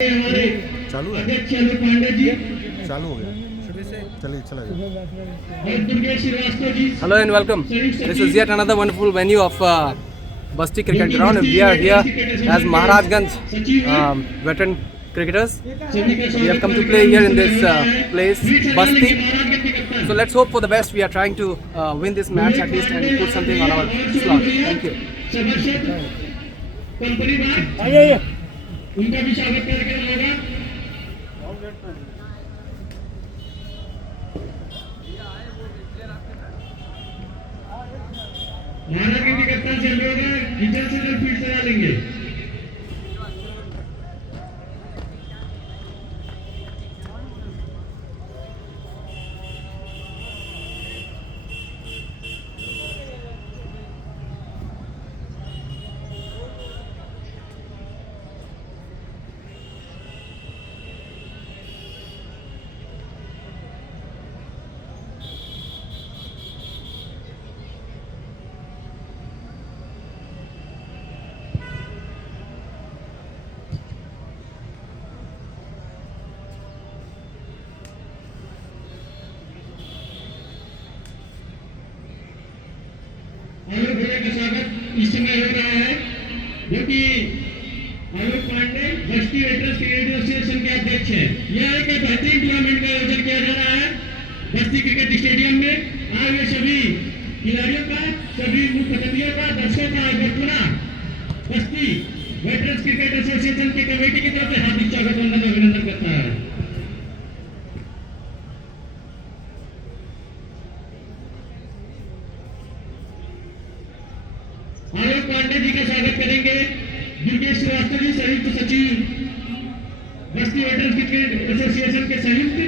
चालू है, पांडे जी चालू हो गया, चलिए चला गया। Hello and welcome. This is yet another wonderful venue of Basti Cricket Ground, and we are here as Maharajganj veteran cricketers. We have come to play here in this place, Basti. So let's hope for the best. We are trying to win this match at least and put something on our slot. Thank you. उनका भी स्वागत करके होगा। महाराज के कप्तान चल रहे होगा, डिटेल से जल्द फील्ड चला लेंगे। आलोक भैया का स्वागत इस समय हो रहा है, जो कि आलोक पांडे बस्ती वेटरन्स क्रिकेट एसोसिएशन के अध्यक्ष हैं। यह एक बेहतरीन टूर्नामेंट का आयोजन किया जा रहा है बस्ती क्रिकेट स्टेडियम में। आज ये सभी खिलाड़ियों का, सभी मुख्य अतिथियों का, दर्शकों का पुनः बस्ती वेटरन्स क्रिकेट एसोसिएशन की कमेटी की तरफ से हार्दिक स्वागत वंदन अभिनंदन करता है। आलोक पांडे जी का स्वागत करेंगे दुर्गेश श्रीवास्तव जी, संयुक्त सचिव बस्ती वेटरन्स क्रिकेट एसोसिएशन के संयुक्त।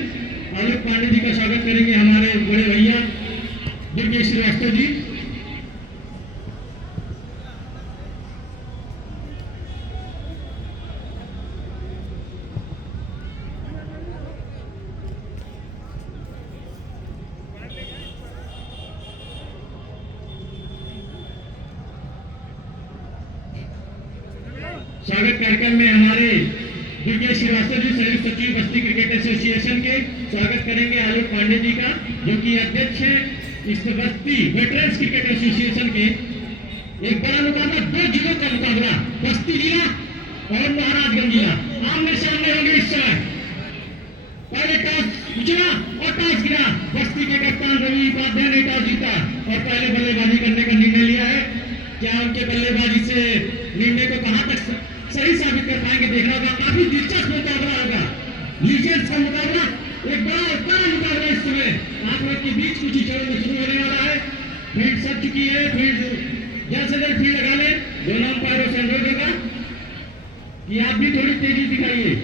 आलोक पांडे जी का स्वागत करेंगे हमारे बड़े भैया दुर्गेश श्रीवास्तव जी। स्वागत कार्यक्रम में हमारे दुर्गेश श्रीवास्तव जी, संयुक्त सचिव बस्ती क्रिकेट एसोसिएशन के, स्वागत करेंगे आलोक पांडे जी का, जो कि अध्यक्ष है इस बस्ती वेटरन्स क्रिकेट एसोसिएशन के। एक बड़ा मुकाबला, दो जिलों का मुकाबला, बस्ती जिला और महाराजगंज जिला आमने सामने होंगे इस समय। पहले टॉस उछला और टॉस गिरा, बस्ती के कप्तान रवि उपाध्याय ने टॉस जीता और पहले बल्लेबाजी करने का निर्णय लिया है। क्या उनके बल्लेबाजी से निर्णय को कहां तक सही साबित कर पाएंगे देखना होगा। काफी दिलचस्प मुकाबला होगा, लीजेंड्स का मुकाबला, एक बड़ा मुकाबला इस समय आप लोग के बीच कुछ ही चरणों में शुरू होने वाला है। फील्ड सज चुकी है, फील्ड जल्द से जल्द फील्ड लगा लें। दोनों अंपायरों से अनुरोध होगा कि आप भी थोड़ी तेजी दिखाइए।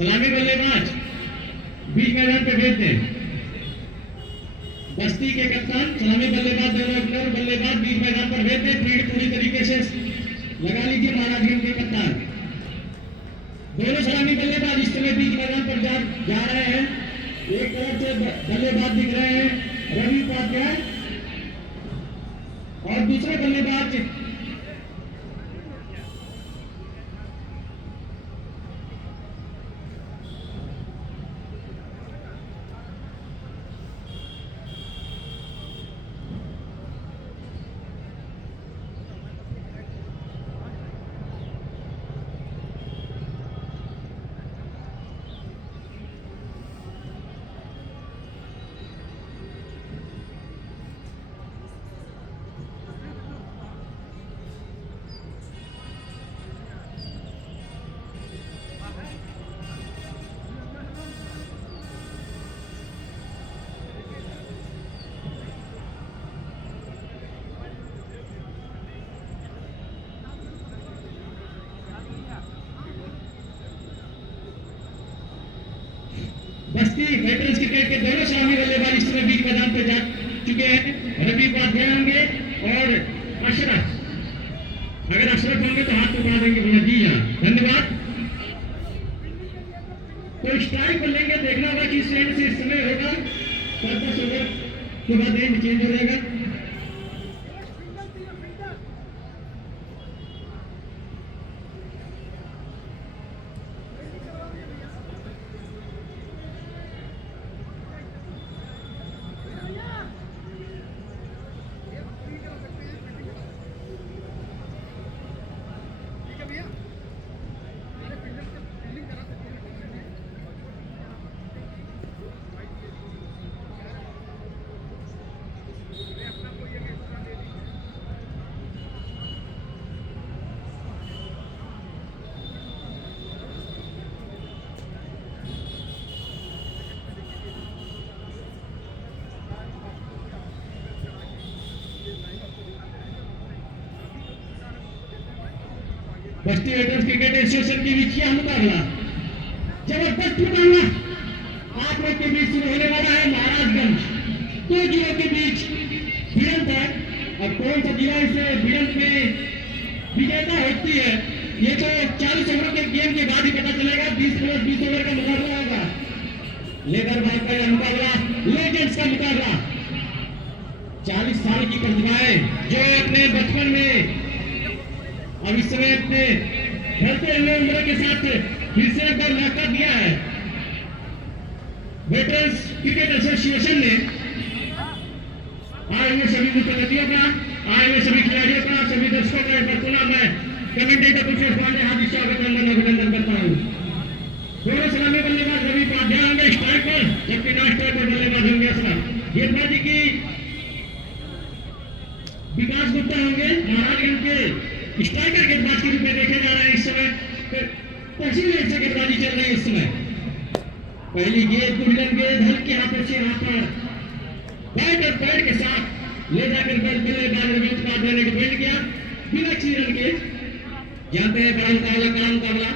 सलामी बल्लेबाज बीच मैदान पे भेज दें। बस्ती के कप्तान सलामी बल्लेबाज दोनों ओपनर बल्लेबाज बीच मैदान पर भेज दें। फील्ड पूरी तरीके से लगा लीजिए महाराजगंज के कप्तान। दोनों सलामी बल्लेबाज इस समय बीच मैदान पर जा रहे हैं। एक तरफ से बल्लेबाज दिख रहे हैं रवि उपाध्याय और दूसरे बल्लेबाज बस्ती वेटरन्स क्रिकेट के दोनों सलामी बल्लेबाज इस समय बीच मैदान पर जा चुके हैं। रवि उपाध्याय होंगे और अशरफ। अगर अशरफ होंगे तो हाथ उठा देंगे भैया जी। हाँ, धन्यवाद। तो स्ट्राइक पर लेंगे, देखना होगा किस एंड से इस समय होगा। 10 ओवर के बाद एंड चेंज हो जाएगा। बस्ती वेटरन्स क्रिकेट एसोसिएशन के बीच यह मुकाबला जबरदस्त मुकाबला आप लोग के बीच शुरू होने वाला है। महाराजगंज दो जिलों के बीच भिड़ंत है। अब कौन सा जिला इस भिड़ंत में विजेता होती है ये तो 40 ओवर के गेम के बाद ही पता चलेगा। 20+20 ओवर का मुकाबला होगा। लेदर भाई का यह मुकाबला, लेजेंड्स का मुकाबला। 40 साल की प्रतिभाएं जो अपने बचपन में अब इस समय अपने बढ़ते हुए उम्र के साथ फिर से एक बार मौका दिया है। वेटरन्स क्रिकेट एसोसिएशन ने आए हुए सभी मुख्यमंत्रियों का, आए हुए सभी खिलाड़ियों का, सभी दर्शकों का बतौर मैं कमेंटेटर कुशेष पांडे हार्दिक स्वागत अभिनंदन करता हूँ। दोनों सलामी बल्लेबाज रवि उपाध्याय होंगे स्ट्राइक पर, जबकि नॉन स्ट्राइक पर बल्लेबाज होंगे असलम। गेंदबाजी की विकास गुप्ता होंगे महाराजगंज के स्ट्राइकर गेंदबाज के रूप में देखे जा रहे हैं। इस समय तहसील से गेंदबाजी चल रही है। इस समय पहली गेंद गुंडन गेंद हल्के हाथों से यहाँ पर बैट और पैड के साथ ले जाकर बल्लेबाज रवि उपाध्याय ने डिफेंड किया बिना किसी रन के। जानते हैं बड़ा मुकाबला, कड़ा मुकाबला।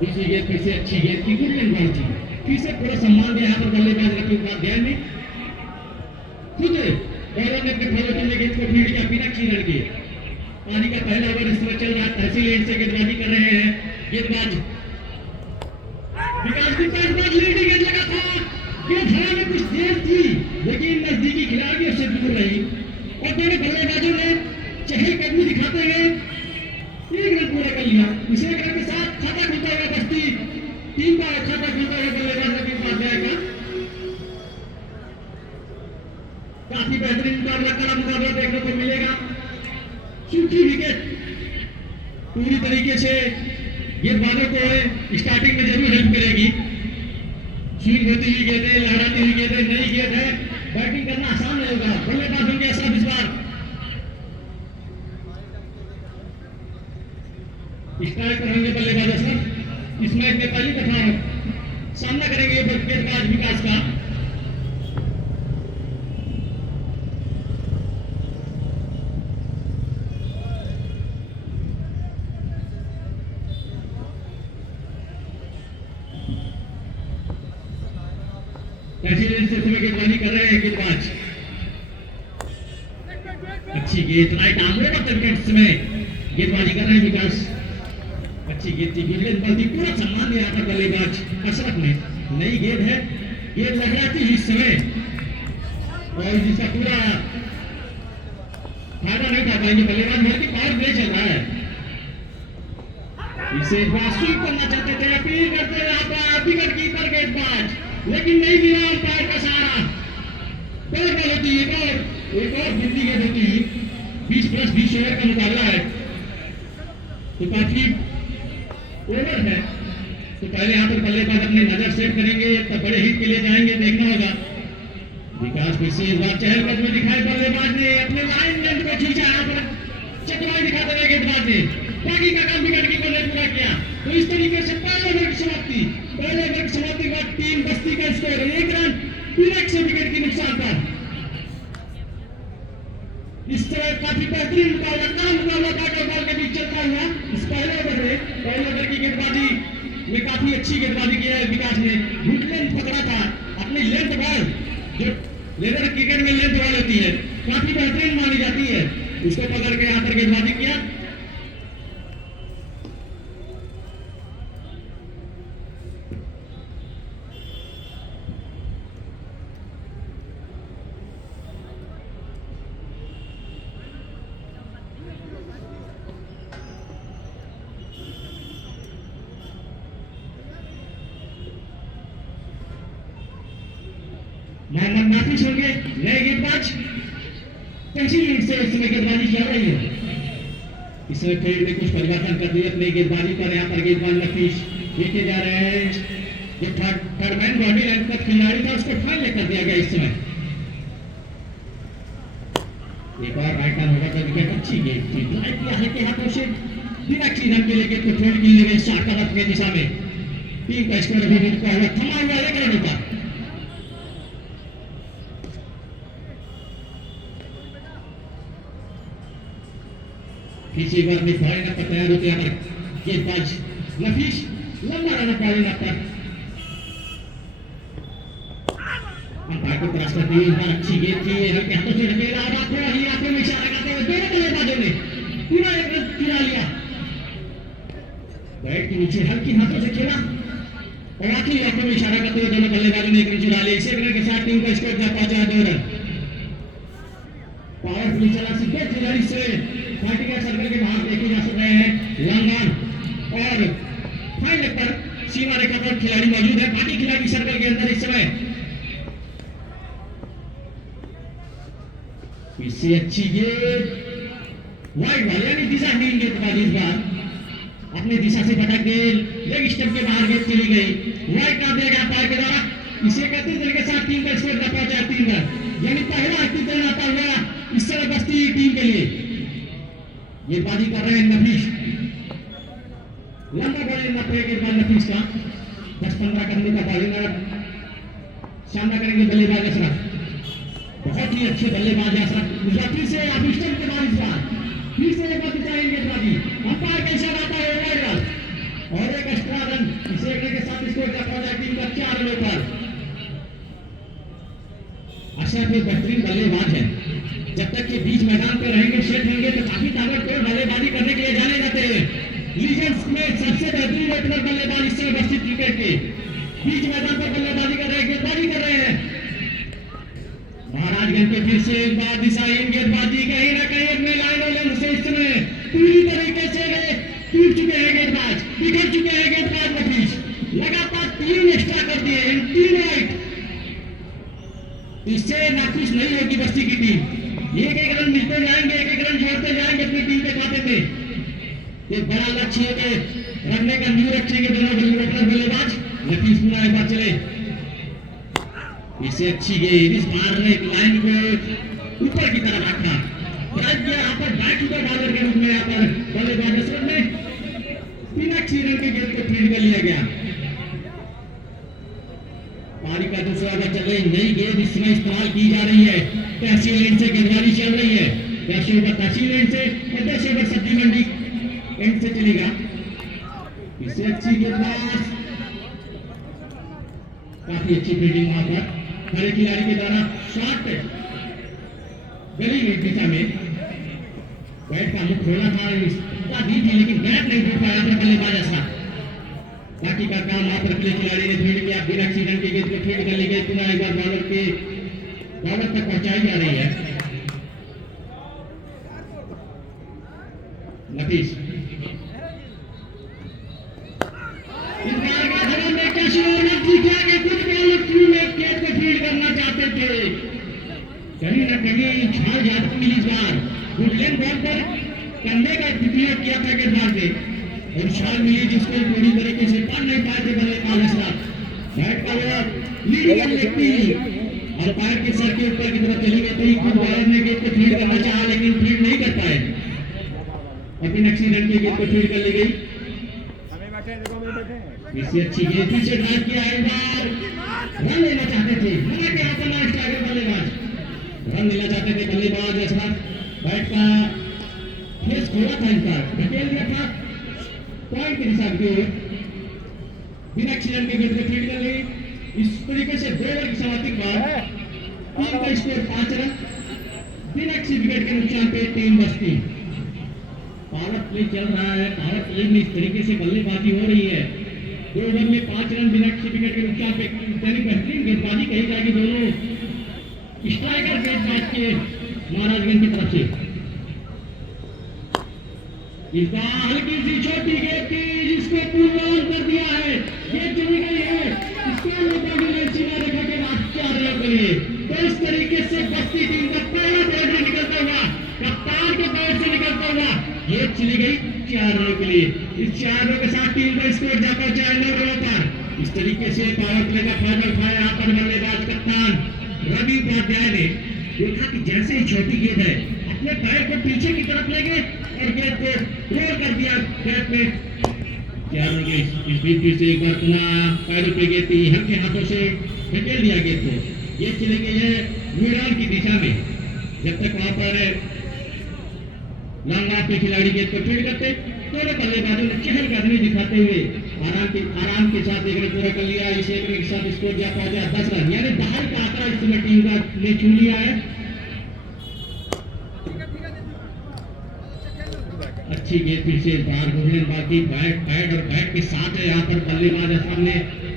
दूसरी गेंद फिर से अच्छी गेंद की गेंदबाजी थी। फिर से पूरा सम्मान दिया यहाँ पर बल्लेबाज रवि उपाध्याय ने। खुद बॉलर ने अपने फॉलो करने गेंद को फील्ड किया बिना किसी रन के। पानी का पहला ओवर इस समय चल रहा है। तहसील एंड से गेंदबाजी कर रहे हैं गेंदबाज विकास गुप्ता। गेंदबाज लेडी गेंद लगा था, गेंद हवा में कुछ देर थी लेकिन नजदीकी खिलाड़ियों से दूर रही और दोनों बल्लेबाजों ने चहलकदमी दिखाते हुए 1 रन पूरा कर लिया। इस 1 रन के साथ खाता खुलता हुआ बस्ती टीम का खाता खुलता हुआ बल्लेबाज रवि उपाध्याय का। काफी बेहतरीन मुकाबला, कड़ा मुकाबला देखने को मिलेगा। सूखी विकेट पूरी तरीके से गेंदबाजों को स्टार्टिंग में जरूर हेल्प करेगी। स्विंग होती हुई गेंदें, लहराती हुई गेंदें, नई गेंद है, बैटिंग करना आसान नहीं होगा। बल्लेबाज होंगे अशरफ इस बार। स्ट्राइक पर होंगे बल्लेबाज अशरफ। इस मैच में पहली दफा सामना करेंगे गेंदबाज विकास का। गेंदबाजी कर रहे हैं गेंदबाज। अच्छी गेंद राइट आर्म पर विकेट में गेंदबाजी कर रहे हैं विकास। अच्छी गेंद थी, गेंदबाजी पूरा सम्मान दिया था बल्लेबाज अशरफ ने। नई गेंद है, गेंद लग रहा थी इस समय और जिसका पूरा फायदा नहीं था पाएंगे बल्लेबाज। मेरे की पावर प्ले चल रहा है, इसे स्वीप करना चाहते थे, अपील करते हैं विकेट कीपर गेंदबाज, लेकिन नहीं मिला अंपायर का सहारा। बॉल बॉल होती है, एक और गिनती गेंद होती है। 20+20 ओवर का मुकाबला है तो काफी ओवर है। तो पहले यहाँ पर बल्लेबाज अपनी नजर सेट करेंगे, तब बड़े हिट के लिए जाएंगे, देखना होगा। विकास फिर से इस बार चहलकदमी में दिखाई, बल्लेबाज ने अपने लाइन लेंथ को खींचा, यहाँ पर चतुराई दिखाते हुए गेंदबाज ने बाकी का काम विकेट कीपर ने पूरा किया। तो इस तरीके से पहले ओवर की समाप्ति के बाद टीम बस्ती का स्कोर 1 रन बिना किसी विकेट के नुकसान पर। इस तरह काफी बेहतरीन मुकाबला बैट और बॉल के बीच चलता हुआ इस पहले ओवर की गेंदबाजी में काफी अच्छी गेंदबाजी की है विकास ने। गुड लेंथ पकड़ा था, अपनी लेंथ बॉल जो लेदर क्रिकेट में लेंथ बॉल होती है काफी बेहतरीन मानी जाती है, उसको पकड़ के यहाँ पर गेंदबाजी किया। मोहम्मद नाफिस होंगे नए गेंदबाज। पहली लीड से इस समय गेंदबाजी चल रही है। इसमें फील्ड में कुछ परिवर्तन कर दिए अपनी गेंदबाजी पर। यहाँ पर गेंदबाज नाफिस देखे जा रहे हैं, जो थर्ड मैन बॉडी लाइन का खिलाड़ी था उसको फाइल कर दिया गया। इस समय एक और राइट आर्म होगा तो विकेट। अच्छी गेंद थी, ड्राइव किया हल्के हाथों से बिना किसी रन के लिए गेंद को फील्ड किए गए शॉट का की दिशा में। टीम का स्कोर अभी रुका हुआ, थमा हुआ 1 रन का। किसी बार में भाई ना तैयार होते हैं गेंदबाज नफीस लंबा रन पालेगा पर अंपायर को क्रॉस करती है। इस बार अच्छी गेंद थी, हल्के हाथों से ढकेला और आंखों में इशारा करते हुए दोनों बल्लेबाजों ने पूरा 1 रन चुरा लिया। बैट के नीचे हल्के हाथों से खेला और आखिरी आंखों में इशारा करते हुए दोनों बल्लेबाजों ने 1 रन चुरा लिया। इसी रन के साथ टीम का स्कोर जा पहुंचा 2 रन। पावरफुली चला सीधे खिलाड़ी से वर्टिकल सर्कल के बाहर देखे जा रहे हैं लंगन और फाइनल पर सीमा रेखा पर खिलाड़ी मौजूद है। बाकी खिलाड़ी सर्कल के अंदर इस समय। इससे अच्छी गेंद वाइड बॉल यानी दिशाहीन गेंदबाजी इस बार अपनी दिशा से भटक गई, लेग स्टंप के बाहर गेंद चली गई, वाइड कर दिया गया पार के द्वारा। इसे 31 रन के साथ टीम का स्कोर जा पहुंचा 3 रन, यानी पहला 31 रन आता हुआ इस तरह बस्ती टीम के लिए। गेंदबाजी कर रहे हैं नफीस, लंबा बॉलिंग गेंदबाज नफीस का 10-15 करने का बॉलिंग सामना करेंगे बल्लेबाज अशरफ। बहुत ही अच्छे बल्लेबाज अशरफ। मुजाफिर से अभिष्टन के बाद इस बार फिर से एक बार दिखाएंगे गेंदबाजी। अंपायर का इशारा आता है वाइड बॉल और एक एक्स्ट्रा रन। इसे एक के साथ स्कोर कर पहुंचा टीम का 4 रनों पर। अशरफ एक बेहतरीन बल्लेबाज है, जब तक कि बीच मैदान पर रहेंगे सेट होंगे तो काफी ताकतवर बल्लेबाजी करने के लिए जाने जाते हैं। लीजेंड्स में सबसे बेहतरीन ओपनर बल्लेबाज इस समय बस्ती क्रिकेट के बीच मैदान पर बल्लेबाजी कर रहे हैं, गेंदबाजी कर रहे हैं। महाराजगंज के फिर से एक बार दिशाहीन गेंदबाजी कहीं ना कहीं अपने लाइन और लेंथ से इस समय पूरी तरीके से टूट चुके हैं गेंदबाज, बिखर चुके हैं गेंदबाज नफीस। लगातार 3 एक्स्ट्रा कर दिए, 3 राइट। इससे नाखुश नहीं होगी बस्ती की टीम। एक रन मिलते जाएंगे, एक रन जोड़ते जाएंगे अपनी टीम के खाते में। एक बड़ा लक्ष्य है रखने का नींव रखेंगे दोनों बल्लेबाज। नफीस पूरा एक बार चले, इसे अच्छी गेंद इस बार ने लाइन को ऊपर की तरफ रखा, ड्राइव किया यहाँ पर बैक टू बॉलर के रूप में यहाँ पर बल्लेबाज अशरफ ने बिना 6 रन के गेंद को फील्ड कर लिया गया। खिलाड़ी का दूसरा ओवर चल रही नई गेंद इस समय इस्तेमाल की जा रही है। तहसील एंड से गेंदबाजी चल रही है। 10 ओवर तहसील एंड से और 10 ओवर सब्जी मंडी एंड से चलेगा। इससे अच्छी गेंदबाज, काफी अच्छी फील्डिंग वहां पर खड़े खिलाड़ी के द्वारा शॉट गली में दिशा में बैट का मुख खोला था, दी थी लेकिन बैट नहीं ढूंढ पाया बल्लेबाज ऐसा। बाकी का काम वहां पर खिले खिलाड़ी ने फील्ड किया, बिना एक्सीडेंट के गेंद को फील्ड कर ली गई, पुनः एक बार बॉलर तक पहुंचाई जा रही है। नफीस इस बार का धवन ने क्या शुरुआत की कि कुछ बॉलर क्यों में गेंद को फील्ड करना चाहते थे, कहीं ना कहीं झाड़ ज्यादा मिली इस बार। गुडलैंड बॉल पर कंधे का उपयोग किया था गेंदबाज ने और छाल मिली जिसको पूरी तरीके से पढ़ नहीं पाए थे बल्लेबाज असरफ। बैट का वो लीडिंग लेगती और पैर के सर के ऊपर की तरफ चली गई थी। कुछ बॉलर ने गेंद को फील्ड करना चाहा लेकिन फील्ड नहीं कर पाए और बिना एक्सीडेंट के गेंद को फील्ड कर ली गई। इससे अच्छी गेंद पीछे ड्राइव किया, एक बार रन लेना चाहते थे मगर यहाँ पर लास्ट आगे बल्लेबाज रन लेना चाहते थे बल्लेबाज असरफ। बैट का फेस खोला था, इनका धकेल दिया था पॉइंट के हिसाब से बिना एक्सीडेंट के गेंद को फील्ड कर ली। इस तरीके से 2 ओवर की समाप्ति के बाद टीम का स्कोर 5 रन, बिना किसी विकेट के नुकसान पे टीम बस्ती। पावर प्ले चल रहा है, पावर प्ले में इस तरीके से बल्लेबाजी हो रही है। 2 ओवर में 5 रन बिना किसी विकेट के नुकसान पे, यानी बेहतरीन गेंदबाजी कही जाएगी दोनों स्ट्राइकर गेंदबाज के महाराजगंज की तरफ से। इस बार हल्की सी छोटी गेंद थी जिसको पूर्ण ऑन कर दिया है, गेंद चली गई है। इसको लोगों ने सीधा देखा के बाद 4 रन के लिए। तो इस तरीके से बस्ती टीम का पहला बॉलर निकलता हुआ, कप्तान के पैर से निकलता हुआ गेंद चली गई 4 रनों के लिए। इस 4 रनों के साथ टीम का स्कोर जा पहुंचा है 9 रनों पर। इस तरीके से पावर प्ले का फायदा उठाया यहाँ पर बल्लेबाज कप्तान रवि उपाध्याय ने। देखा कि जैसे ही छोटी गेंद है अपने पैर को पीछे की तरफ ले गए और गेंद को रोल कर दिया गैप में। क्या होगी इस बीच फिर से एक बार पुनः पैरों पे गेंद थी, हल्के हाथों से धकेल दिया गेंद को। ये चली गई है मीरान की दिशा में। जब तक वहां पर लॉन्ग ऑफ के खिलाड़ी गेंद को फील्ड करते, दोनों बल्लेबाजों ने चहलकदमी दिखाते हुए आराम के साथ एक रन पूरा कर लिया। इस एक रन के साथ स्कोर जा पहुंचा 10 रन, यानी 10 का आंकड़ा इस समय टीम का ने छू लिया है। अच्छी गेंद फिर से बाहर घूमने बाकी बैट और बैट के साथ यहाँ पर बल्लेबाज सामने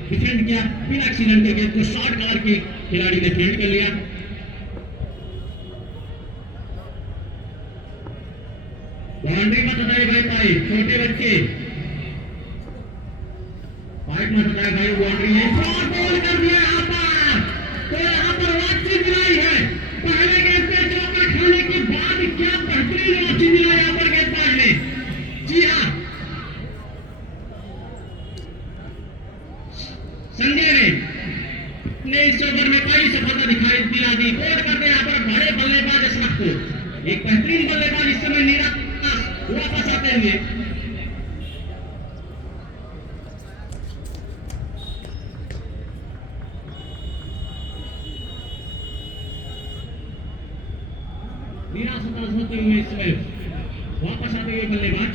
डिफेंड किया, बिना एक्सीडेंट के गेंद को शॉर्ट मार के खिलाड़ी ने फील्ड कर लिया। बाउंड्री मत हटाए भाई, छोटे बच्चे पाइप मत हटाए भाई, बाउंड्री है। शॉर्ट बॉल कर दिया यहाँ पर, तो यहाँ पर वापसी दिलाई है। पहले गेंद पे चौका खाने के बाद क्या बेहतरीन वापसी दिलाई यहाँ पर गेंदबाज ने। जी हाँ, संजय ने इस ओवर में कई सफलता दिखाई दिला दी। बोर्ड करते यहाँ पर बड़े बल्लेबाज अशरफ को, एक बेहतरीन बल्लेबाज इस समय नीरज वापस आते हुए। निराश होते हुए इस समय वापस आते हुए बल्लेबाज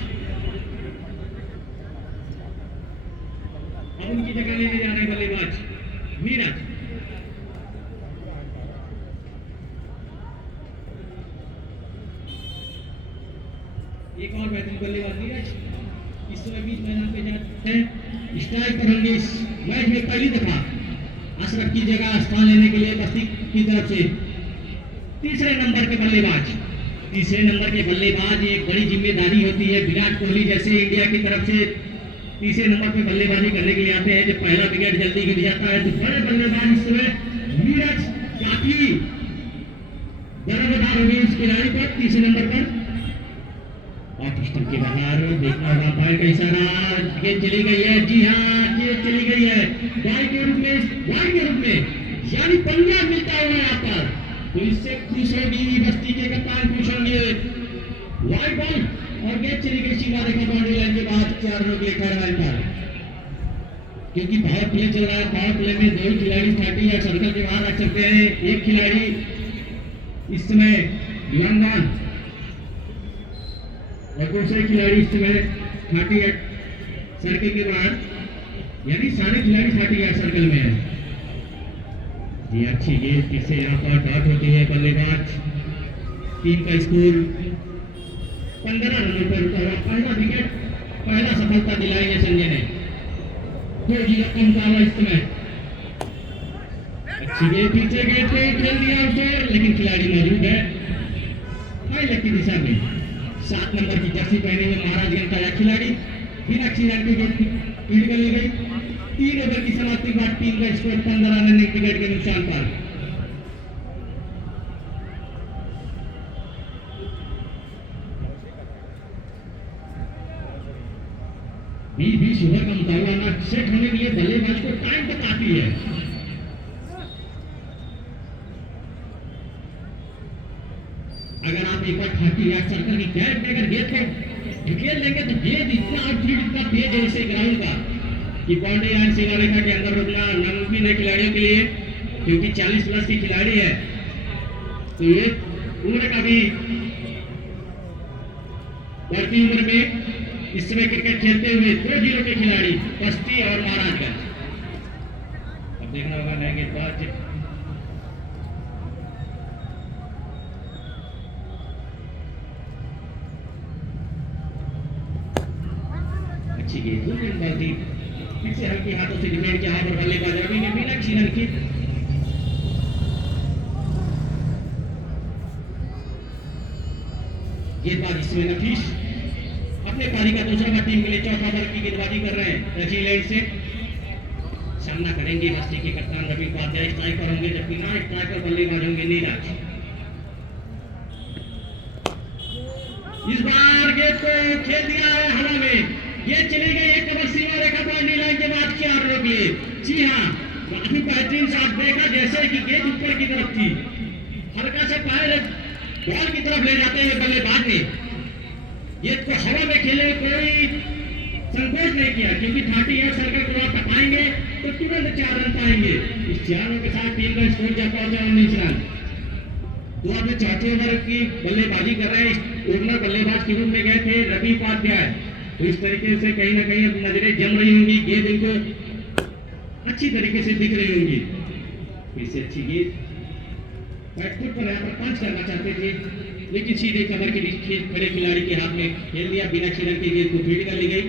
अब उनकी जगह लेने जा रहे बल्लेबाज नीरज। एक और बेहतरीन बल्लेबाज नीरज इस समय बीच मैदान पे जाते हैं। स्ट्राइक पर होंगे इस मैच में पहली दफा अशरफ की जगह स्थान लेने के लिए बस्ती की तरफ से तीसरे नंबर के बल्लेबाज। तीसरे नंबर के बल्लेबाज एक बड़ी जिम्मेदारी होती है। विराट कोहली जैसे इंडिया की तरफ से तीसरे नंबर पे बल्लेबाजी करने के लिए आते हैं। जब पहला विकेट जल्दी गिर जाता है तो बड़े बल्लेबाज इस समय नीरज काफी दरबदर होगी इस खिलाड़ी पर तीसरे नंबर पर। और पिस्टन के बाहर देखना होगा, पैर का इशारा, गेंद चली गई है। जी हाँ, गेंद चली गई है वाइड के रूप में, यानी पंजाब मिलता हुआ यहाँ पर। तो इससे खुश होगी बस्ती के कप्तान, खुश होंगे। वाइड बॉल और गेंद चली गई सीधा देखा बाउंड्री लाइन के बाद 4 रनों के लिए खड़ा है। क्योंकि पावर प्ले चल रहा है, पावर प्ले में 2 खिलाड़ी 30 या सर्कल के बाहर रख सकते हैं। एक खिलाड़ी इस समय लंदन और दूसरे खिलाड़ी इस समय 38 सर्कल के बाहर, यानी सारे खिलाड़ी 38 सर्कल में है। जी अच्छी गेंद फिर से यहाँ पर डॉट होती है। बल्लेबाज टीम का स्कोर 15 रनों पर रुका हुआ। पहला विकेट, पहला सफलता दिलाई है संजय ने। 2-0 का मुकाबला इस समय। अच्छी गेंद पीछे गेंद पे खेल दिया उसे, लेकिन खिलाड़ी मौजूद है हाई लेग की दिशा में। 7 नंबर की जर्सी पहने हुए महाराजगंज का यह खिलाड़ी बिना खिलाड़ी की गेंद फील्ड कर ली गई। 3 ओवर की समाप्ति के बाद टीम का स्कोर 15 रन एक विकेट के नुकसान पर। बीस ओवर का मुकाबला ना सेट होने के लिए बल्लेबाज को टाइम तो काफी है। अगर आप एक बार 38 सर्कल की कैच में अगर गेंद को ढकेल लेंगे तो गेंद इतना आउटफील्ड इतना तेज है इसे ग्राउंड का कि बाउंड्री लाइन सीमा रेखा के अंदर रुकना नामुमकिन है खिलाड़ियों के लिए, क्योंकि 40 प्लस की खिलाड़ी है। तो ये उम्र का भी बढ़ती उम्र में इस समय क्रिकेट खेलते हुए 2-0 के खिलाड़ी बस्ती और महाराजगंज। अब देखना होगा नए गेंदबाज अच्छी गेंद गेंदबाजी फिर से हल्की हाथों से डिफेंड किया पर बल्लेबाज रवि ने बिना किसी रन की गेंदबाज इसमें नफीस अपने पारी का दूसरा बार टीम के लिए चौथा ओवर की गेंदबाजी कर रहे हैं। रजी लैंड से सामना करेंगे बस्ती के कप्तान रवि उपाध्याय। स्ट्राइकर होंगे जबकि नॉन स्ट्राइकर बल्लेबाज होंगे नीरज। इस बार गेंद को खेल दिया है हवा में, ये चली गई 1 ओवर सीमा रेखा बाउंड्री लाइन के बाद 4 रनों के लिए। जी हाँ, काफी बेहतरीन शॉट देखा, जैसे कि गेंद ऊपर की तरफ थी, हल्का से पैर बॉल की तरफ ले जाते हैं बल्लेबाज ने। गेंद को हवा में खेले कोई संकोच नहीं किया, क्योंकि 38 सर्कल को आप टपाएंगे तो तुरंत 4 रन पाएंगे। इस 4 रनों के साथ टीम का स्कोर जा पहुंचा 19 रन। तो आपने चौथे ओवर की बल्लेबाजी कर रहे हैं, ओपनर बल्लेबाज के रूप में गए थे रवि उपाध्याय। तो इस तरीके से कहीं ना कहीं नजरें जम रही होंगी, गेंद इनको अच्छी तरीके से दिख रही होंगी। फिर से अच्छी गेंद बैटफुट पर यहाँ पर पंच करना चाहते थे, लेकिन सीधे कमर के नीचे खड़े खिलाड़ी के हाथ में खेल दिया। बिना छिड़क के गेंद को फील्ड कर ली गई।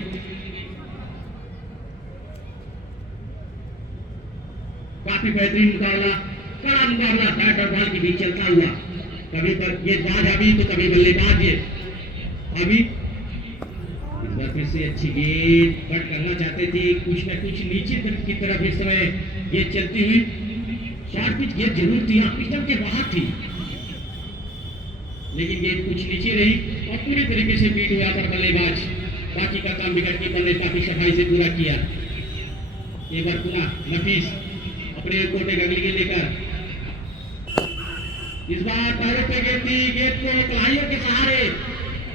काफी बेहतरीन मुकाबला, कड़ा मुकाबला बैट और बॉल के बीच चलता हुआ। कभी गेंदबाज अभी तो कभी बल्लेबाज ये अभी। इस बार फिर से अच्छी गेंद कट करना चाहते थे, कुछ न कुछ नीचे की तरफ इस समय गेंद चलती हुई। शॉर्ट पिच गेंद जरूर थी, स्टंप के बाहर थी, लेकिन गेंद कुछ नीचे रही और पूरी तरीके से बीट हुआ पर बल्लेबाज बाकी का काम विकेट कीपर ने काफी सफाई से पूरा किया। एक बार पुनः नफीस अपने कोटे गगली के लेकर इस बार पैरों पे गेंद थी, गेंद को कलाइयों के सहारे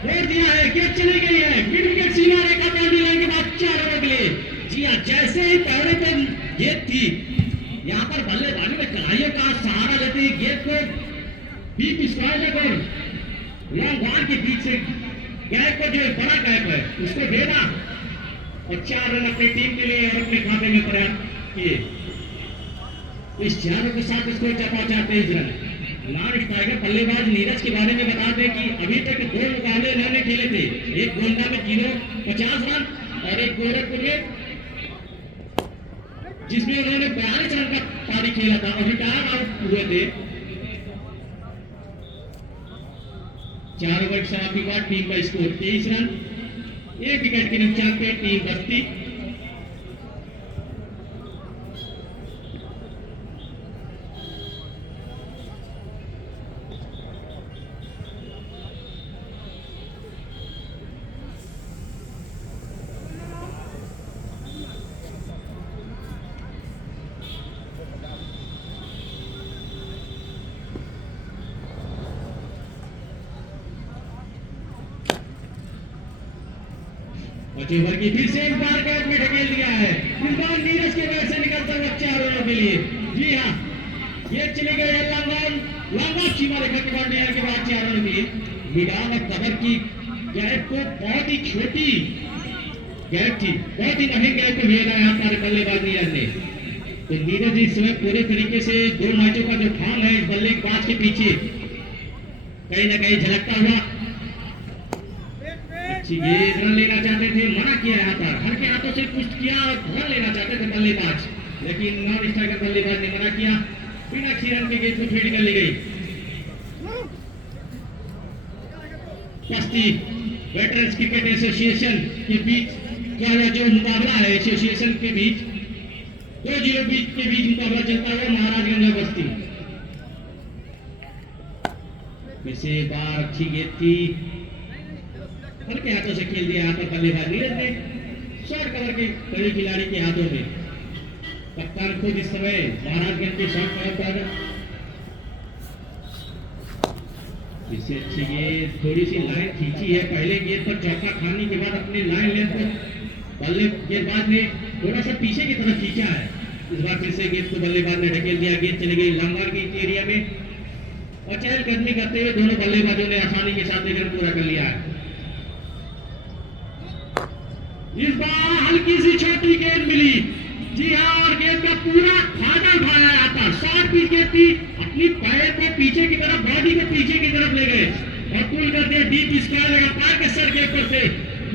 छोड़ दिया है, गेंद चली गई है मिड विकेट सीमा रेखा बाउंड्री लाइन के बाद 4 रनों के लिए। जी हाँ, जैसे ही पैरों पे गेंद थी, यहाँ पर बल्लेबाजी में कलाइयों का सहारा लेते ही गेंद को डीप स्क्वायर और लॉन्ग बार के बीच से गैप को, जो बड़ा गैप है उसको देना और 4 रन अपनी टीम के लिए और अपने खाते में प्रयास किए। इस 4 रनों के साथ इसको पहुंचाते हैं रन। नॉन स्ट्राइकर बल्लेबाज नीरज के बारे में बता दें कि अभी तक 2 मुकाबले इन्होंने खेले थे, एक गोंडा में 50 रन और एक गोरखपुर में जिसमें उन्होंने 42 रन का पारी खेला था और रिटायर आउट हुए थे। 4 ओवर समाप्ति के बाद टीम का स्कोर 23 रन, 1 विकेट के नुकसान पे टीम बस्ती। बचे ओवर की फिर से एक बार कैच में ढकेल दिया है। इस बार नीरज के बैट से निकलता हुआ 4 रनों के लिए। जी हाँ, ये चले गए लंगा सीमा रेखा के बाद के बाद 4 रनों के लिए। मिडान और कवर की गैप को बहुत ही छोटी गैप थी, बहुत ही नवीन गैप को भेजा यहाँ पर बल्लेबाज नीरज ने। तो नीरज इस समय पूरे तरीके से 2 मैचों का जो फार्म है इस बल्लेबाज के पीछे कहीं ना कहीं झलकता हुआ। ये रन लेना चाहते थे, मना किया यहाँ पर, हल्के हाथों से पुष्ट किया और रन लेना चाहते थे बल्लेबाज, लेकिन नॉन स्ट्राइकर बल्लेबाज ने मना किया। बिना 6 रन के गेंद को फील्ड कर ली गई। बस्ती वेटरन्स क्रिकेट एसोसिएशन के बीच का जो मुकाबला है एसोसिएशन के बीच 2-0 के बीच मुकाबला चलता हुआ महाराजगंज और बस्ती। वैसे बार अच्छी गेंद थी, हल्के हाथों से खेल दिया यहाँ पर बल्लेबाज नीरज ने, शॉर्ट कवर के बड़े खिलाड़ी के हाथों में। कप्तान खुद इस समय महाराजगंज के शॉर्ट कवर पर इससे अच्छी गेंद, थोड़ी सी लाइन खींची है पहले गेंद पर चौका खाने के बाद अपनी लाइन लेंथ को बल्ले गेंदबाज ने थोड़ा सा पीछे की तरफ खींचा है। इस बार फिर से गेंद को बल्लेबाज ने ढकेल दिया, गेंद चली गई लंगर के एरिया में और चहलकदमी करते हुए दोनों बल्लेबाजों ने आसानी के साथ रन पूरा कर लिया है। इस बार हल्की सी छोटी गेंद मिली, जी हाँ, और गेंद का पूरा फायदा उठाया आता। शॉर्ट पिच गेंद थी, अपनी पैर को पीछे की तरफ, बॉडी को पीछे की तरफ ले गए और पुल कर दिया डीप स्क्वायर लगातार के सर के ऊपर से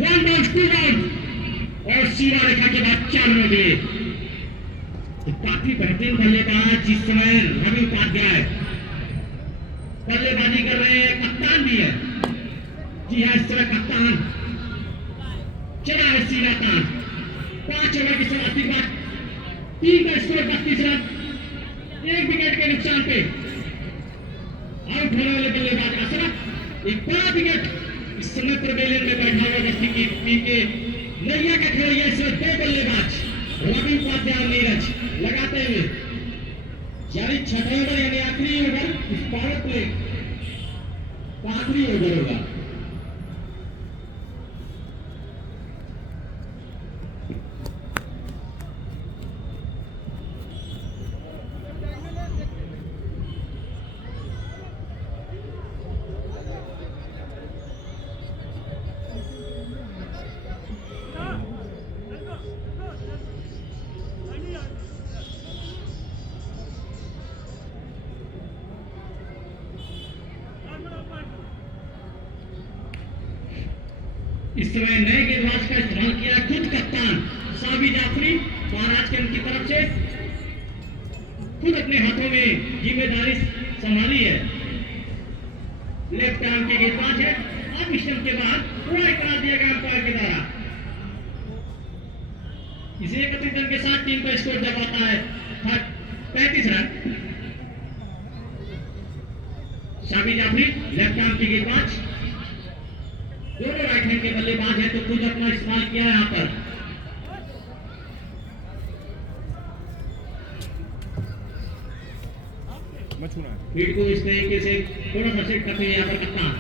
1 बाउंस 2 बाउंस और सीमा रेखा के बाद 4 रन दिए। तो काफी बेहतरीन बल्लेबाज जिस समय रवि उपाध्याय बल्लेबाजी कर रहे हैं, कप्तान भी है। जी हाँ, इस तरह कप्तान चला है सीधा तान। 5 ओवर की समाप्ति के बाद 3 का स्कोर 32 रन, 1 विकेट के नुकसान पे आउट होने वाले बल्लेबाज अशरफ। एक बड़ा विकेट इस समय पवेलियन में बैठा हुआ बस्ती की टीम के नैया के खिलाड़ी इस समय 2 बल्लेबाज रवि उपाध्याय और नीरज लगाते हुए जारी 6वां ओवर यानी आखिरी ओवर इस पावर प्ले का आखिरी ओवर होगा। इस समय नए गेंदबाज का इस्तेमाल किया खुद कप्तान साबी जाफरी महाराजगंज की तरफ से, खुद अपने हाथों में जिम्मेदारी संभाली है। लेफ्ट आर्म के गेंदबाज है, अब मिशन के बाद पूरा करा दिया गया अंपायर के द्वारा। इसे 31 रन के साथ टीम का स्कोर जब आता है 35 run. Sabi Jafri left arm के गेंदबाज, दोनों राइट हैंड के बल्लेबाज है, तो खुद अपना इस्तेमाल किया यहाँ पर। फील्ड को इस तरीके से थोड़ा सा सेट करते हैं यहाँ पर कप्तान,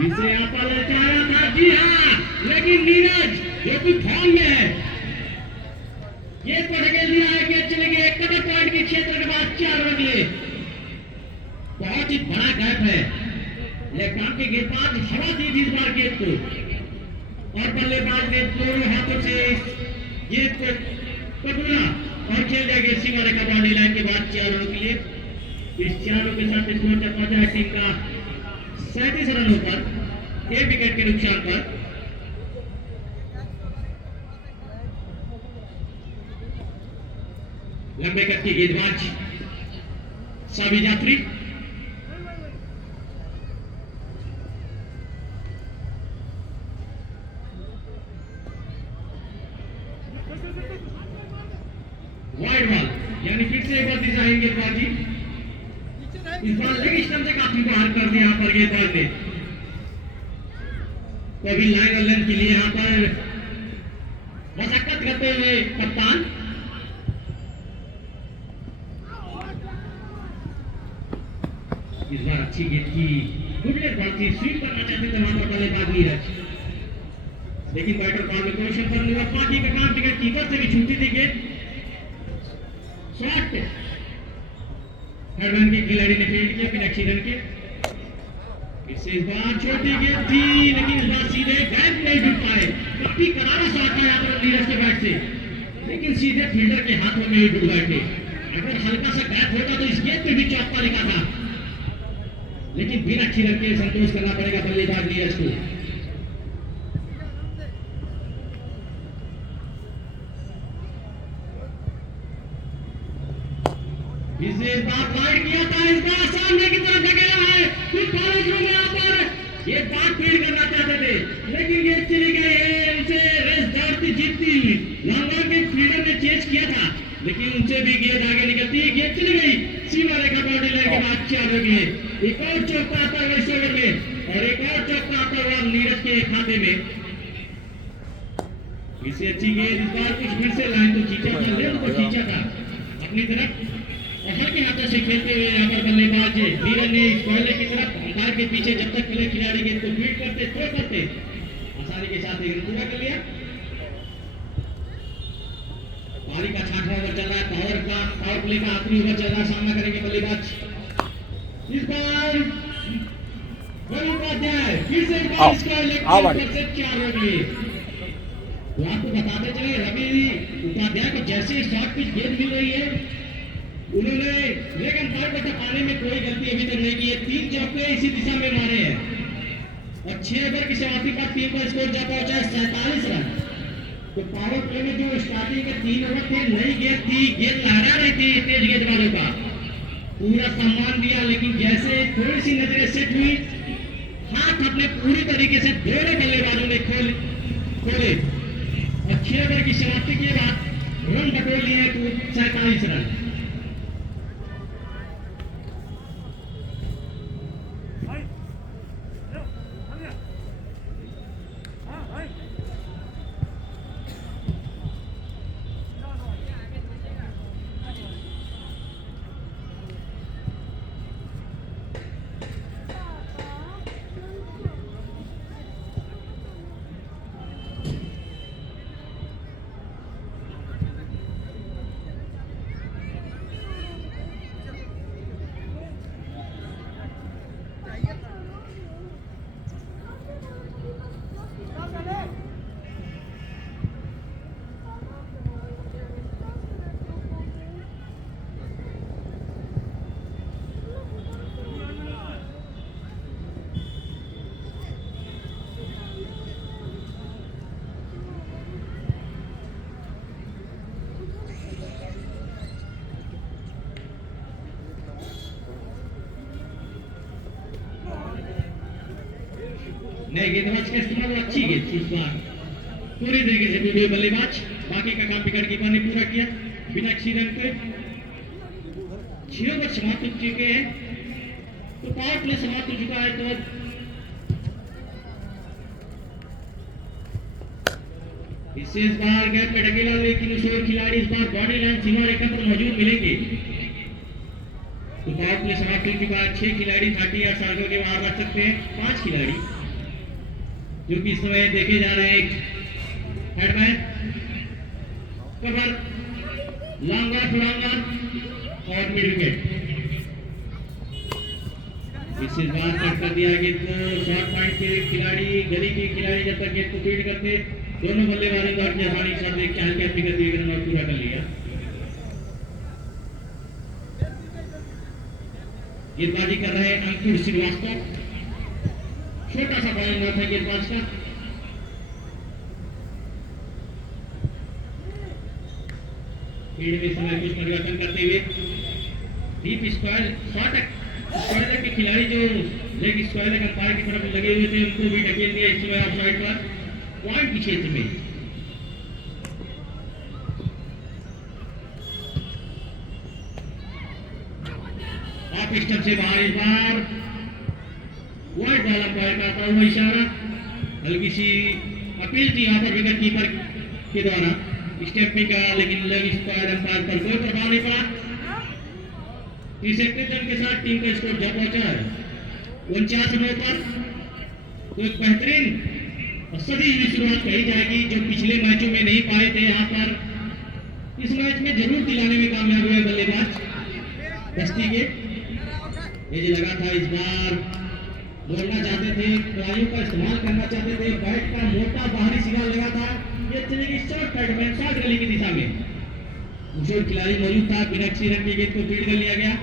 जिसे यहाँ पर चाहा था। जी हाँ, लेकिन नीरज जो कि फॉर्म में है, ये तो ढकेल दिया है कि चले गए कवर पॉइंट के क्षेत्र के बाद 4 रन लिए। बहुत ही बड़ा गैप है। लेफ्ट आर्म के गेंदबाज हवा दी थी इस बार गेंद को और बल्लेबाज ने दोनों हाथों से गेंद को पकड़ा और खेल दिया गया सीमा रेखा बाउंड्री लाइन के बाद 4 रनों के लिए। इस 4 रनों के साथ स्कोर जब पहुंचा है टीम का 37 रनों पर, 1 विकेट के नुकसान पर। लंबे कद की गेंदबाज साबी जाफरी, वाइड बॉल यानी फिर से एक बार दिशा है गेंदबाजी। इस बार लेग स्टंप से काफी बाहर कर दिया यहाँ पर गेंदबाज ने। तो अभी लाइन और लेंथ के लिए यहाँ पर मशक्कत करते हुए कप्तान, इस बार अच्छी गेंद की, गुड लेग बॉल थी, स्वीप करना चाहते थे वहां पर बल्लेबाज नीरज। लेकिन बैटर बॉल में कोई सफर नहीं हुआ। बाकी का काम विकेट कीपर से भी छूटी थी गेंद शॉट थर्ड के खिलाड़ी ने फील्ड किया मीनाक्षी रन के। इस बार छोटी गेंद थी लेकिन इस बार सीधे गैप नहीं ढूंढ पाए। काफी करारा शॉट था यहाँ पर नीरज के बैट से, लेकिन सीधे फील्डर के हाथों में ही डूब बैठे। अगर हल्का सा गैप होता तो इस गेंद पे भी चौका लिखा था, लेकिन बिना अच्छी रन के संतोष करना पड़ेगा बल्लेबाज नीरज को। इस बार फाइट किया था, इस बार सामने की तरफ धकेला है। फिर कॉलेज में यहाँ पर ये बात फील्ड करना चाहते थे, लेकिन ये चली गई है उनसे रेस दौड़ती जीतती। लॉन्गर के फील्डर ने चेंज किया था, लेकिन उनसे भी गेंद आगे निकलती है। गेंद चली गई सीमा रेखा बाउंड्री लाइन के बाद 4 रन में। एक और चौका आता हुआ इस ओवर में और एक और चौका आता हुआ नीरज के खाते में। इससे अच्छी गेंद इस बार कुछ फिर से लाइन तो खींचा था, लेन को खींचा था अपनी तरफ और हल्के हाथों से खेलते हुए यहाँ पर बल्लेबाज नीरज ने इस पहले की तरफ अंपायर के पीछे जब तक खेले खिलाड़ी गेंद को फील्ड करते थ्रो करते आसानी के साथ एक रन पूरा कर लिया। पारी का 6वां ओवर चल रहा है, पावर प्ले का आखिरी ओवर चल रहा है। सामना करेंगे बल्लेबाज इस बार उपाध्याय फिर से इसका लेग से 4 रन लिए। तो आपको बताते चले रवि उपाध्याय को जैसे शॉर्ट पिच गेंद मिल रही है उन्होंने लेग अंपायर को टपाने में कोई गलती अभी तक नहीं की है। 3 चौके इसी दिशा में मारे हैं और 6 ओवर की समाप्ति पर टीम का स्कोर जा पहुंचा है 47 रन। तो पावर प्ले में जो स्टार्टिंग के 3 ओवर थे नई गेंद थी, गेंद लहरा रही थी तेज गेंदबाजों का, पूरा सम्मान दिया। लेकिन जैसे थोड़ी सी नजरें सेट हुई, हाथ अपने पूरी तरीके से दोनों बल्लेबाजों ने खोले और 6 ओवर की समाप्ति के बाद रन बटोर लिए तो 47 रन। नए गेंदबाज का इस्तेमाल अच्छी गेंद इस बार पूरी तरीके से भी बल्लेबाज बाकी का काम विकेट कीपर ने पूरा किया बिना किसी रन के। 6 ओवर समाप्त हो चुके हैं तो पावर प्ले समाप्त हो चुका है। तो इससे इस बार गैप पे ढकेला, लेकिन उस ओवर खिलाड़ी इस बार बॉडी लाइन सीमा रेखा पर मौजूद मिलेंगे। तो पावर प्ले समाप्त हो चुका है। 6 खिलाड़ी 38 साल के बाहर रख सकते हैं। 5 खिलाड़ी जो कि इस समय देखे जा रहे हैं, हेडमैन, कवर, लॉन्ग ऑफ और मिड विकेट। इस बार कट कर दिया गेंद को। शॉर्ट पॉइंट के खिलाड़ी गली के खिलाड़ी जब तक गेंद को फील्ड करते दोनों बल्लेबाजों का अपनी आसानी के साथ एक चाल कैच कर दिए रन पूरा कर लिया। गेंदबाजी कर रहे हैं अंकुर श्रीवास्तव, छोटा सा बॉलिंग हुआ था गेंदबाज का। फील्ड में समय कुछ परिवर्तन करते हुए डीप स्क्वायर स्क्वायर के खिलाड़ी जो लेग स्क्वायर के अंपायर की तरफ लगे हुए थे उनको भी ढकेल दिया इस समय ऑफसाइड पर पॉइंट के क्षेत्र में। ऑफ स्टंप से बाहर इस बार वाइड बॉल अंपायर का आता हुआ इशारा। हल्की सी अपील थी यहाँ पर विकेट कीपर के द्वारा स्टेपिंग का, लेकिन लेग स्क्वायर अंपायर पर कोई प्रभाव नहीं पड़ा। 30 रन के साथ टीम का स्कोर जा पहुंचा है 49 रनों पर। तो एक बेहतरीन और सदी हुई शुरुआत कही जाएगी जो पिछले मैचों में नहीं पाए थे, यहाँ पर इस मैच में जरूर दिलाने में कामयाब हुए बल्लेबाज बस्ती के। ये जो लगा था इस बार बोलना चाहते थे, खिलाड़ियों का इस्तेमाल करना चाहते थे, बैट का मोटा बाहरी सिरा लगा था, ये चलेगी शॉर्ट साइड में, शॉर्ट गली की दिशा में। दूसरे खिलाड़ी मौजूद था, बिना किसी रन के गेंद को फील्ड कर लिया गया।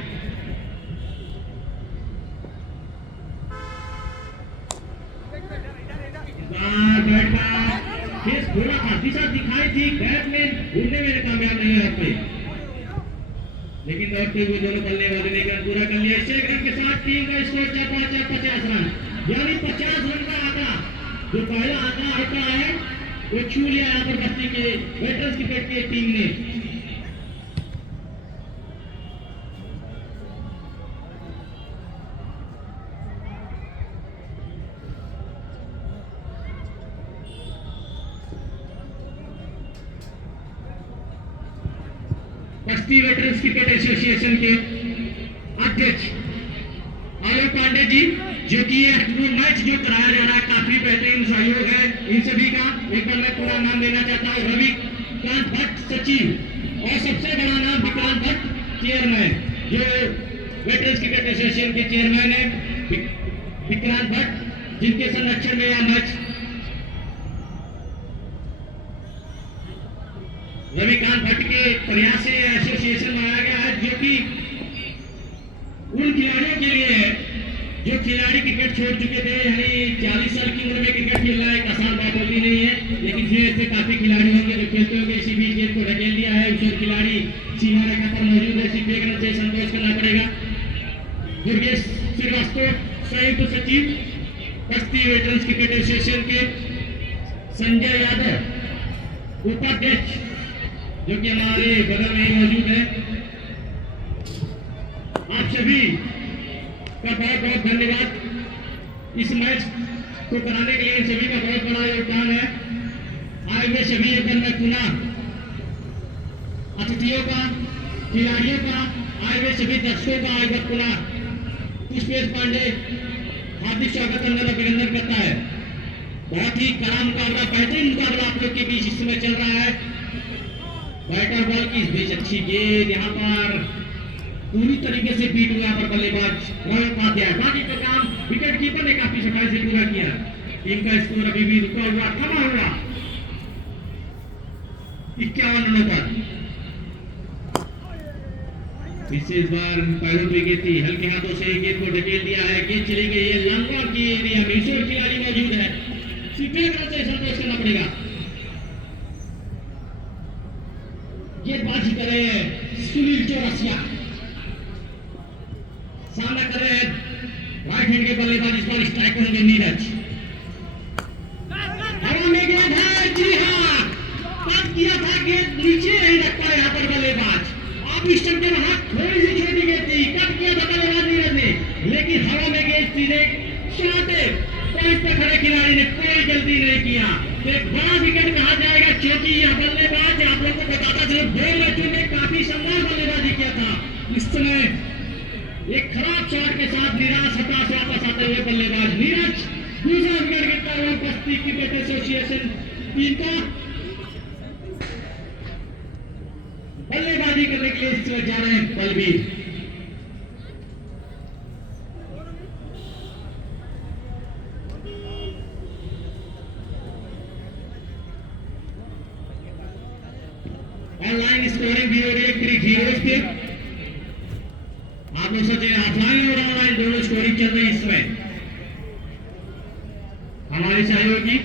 बैट का फेस घूरा था, दिशा दिखाई थी, बैट में घूरने में कामयाब नहीं है पे, लेकिन दौड़ते हुए दोनों बल्लेबाजों ने रन पूरा कर लिया। इस रन के साथ टीम का स्कोर 50 रन, यानी 50 रन का आंकड़ा, जो पहला आंकड़ा होता है वो छू लिया यहाँ पर बस्ती के वेटरन्स क्रिकेट की टीम ने। बस्ती वेटरन्स क्रिकेट एसोसिएशन के अध्यक्ष आलोक पांडे जी, जो कि ये मैच जो कराया जा रहा है काफी बेहतरीन सहयोग है इन सभी का। एक बार मैं पूरा नाम लेना चाहता हूँ, रविकांत भट्ट सचिव, और सबसे बड़ा नाम विक्रांत भट्ट चेयरमैन, जो वेटरन्स क्रिकेट एसोसिएशन के चेयरमैन है विक्रांत भट्ट, जिनके संरक्षण में यह मैच रविकांत भट्ट के प्रयास से एसोसिएशन बनाया गया है, जो कि उन खिलाड़ियों के लिए है जो खिलाड़ी क्रिकेट छोड़ चुके थे, यानी 40 साल की उम्र में क्रिकेट खेलना एक आसान बात होती नहीं है, लेकिन फिर ऐसे काफी खिलाड़ी होंगे जो खेलते होंगे। इसी बीच गेंद को ढकेल दिया है, उस खिलाड़ी सीमा रेखा पर मौजूद है, सिर्फ एक रन से संतोष करना पड़ेगा। दुर्गेश श्रीवास्तव संयुक्त सचिव बस्ती वेटरन्स क्रिकेट एसोसिएशन के, संजय यादव उपाध्यक्ष, जो कि हमारे बगल में ही मौजूद है। आप सभी का बहुत बहुत धन्यवाद। इस मैच को कराने के लिए इन सभी का बहुत बड़ा योगदान है। आए हुए सभी एक बार मैं पुनः अतिथियों का, खिलाड़ियों का, आए हुए सभी दर्शकों का एक बार पुनः पुष्पेश पांडे हार्दिक स्वागत अभिनंदन करता है। बहुत ही कड़ा मुकाबला, बेहतरीन मुकाबला आप लोग के बीच इस समय चल रहा है। बैटर बॉल की इस बीच अच्छी गेंद, यहाँ पर पूरी तरीके से बीट हुआ पर बल्लेबाज रोहित उपाध्याय। बाकी का काम विकेट कीपर ने काफी सफाई से पूरा किया। टीम का स्कोर अभी भी रुका हुआ, थमा हुआ 51 रनों पर। इससे इस बार पहले भी गेंद थी, हल्के हाथों से गेंद को ढकेल दिया है, गेंद चली गई है लंबा की एरिया में, ईश्वर खिलाड़ी मौजूद है, सीधे रन से संतोष करना पड़ेगा। गेंदबाजी कर रहे हैं सुनील चौरसिया, सामना कर रहे हैं राइट हैंड के बल्लेबाज, इस बार स्ट्राइक होंगे नीरज। हवा में गेंद है, जी हाँ, कट किया था, गेंद नीचे नहीं रख पाए यहाँ पर बल्लेबाज। आप स्टंप के वहां थोड़ी सी छोटी गेंद थी, कट किया था बल्लेबाज नीरज ने, लेकिन हवा में गेंद सीधे शॉटे पॉइंट पे खड़े खिलाड़ी ने कोई गलती नहीं किया। एक बड़ा विकेट कहा जाएगा, क्योंकि यह बल्लेबाज आप लोगों को बताता चलो 2 मैचों में काफी शानदार बल्लेबाजी किया था। इस समय एक खराब शॉट के साथ निराश हताश वापस आते हुए बल्लेबाज नीरज, दूसरा विकेट गिरता हुआ बस्ती क्रिकेट एसोसिएशन टीम का। बल्लेबाजी करने के लिए इस समय जा रहे हैं बलबीर। ऑनलाइन स्कोरिंग भी हो रही है क्रिक हीरोज पे। आप लोग सोचे ऑफलाइन और ऑनलाइन दोनों स्कोरिंग चल रही है इस समय। हमारे सहयोगी,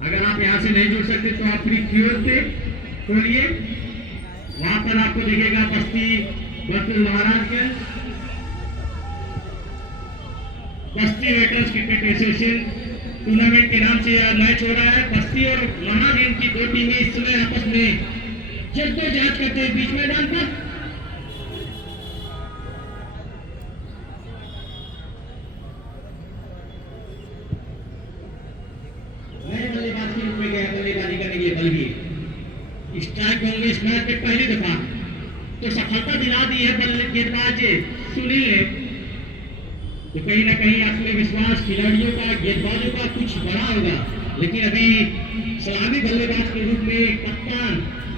अगर आप यहां से नहीं जुड़ सकते तो आप क्रिक हीरोज पे खोलिए, वहां पर आपको दिखेगा बस्ती वर्सेस महाराजगंज, बस्ती वेटरन्स क्रिकेट एसोसिएशन टूर्नामेंट के नाम से यह मैच हो रहा है। बस्ती और महाराजगंज की दो टीमें इस समय आपस में जद्दोजहद करते हैं बीच मैदान पर। नए बल्लेबाज के रूप में गया बल्लेबाजी करने के लिए बल्कि स्ट्राइक होंगे इस मैच में पहली दफा, तो सफलता दिला दी है गेंदबाज सुनील ने। तो कहीं ना कहीं आत्मविश्वास खिलाड़ियों का, गेंदबाजों का कुछ बड़ा होगा। लेकिन अभी सलामी बल्लेबाज के रूप में कप्तान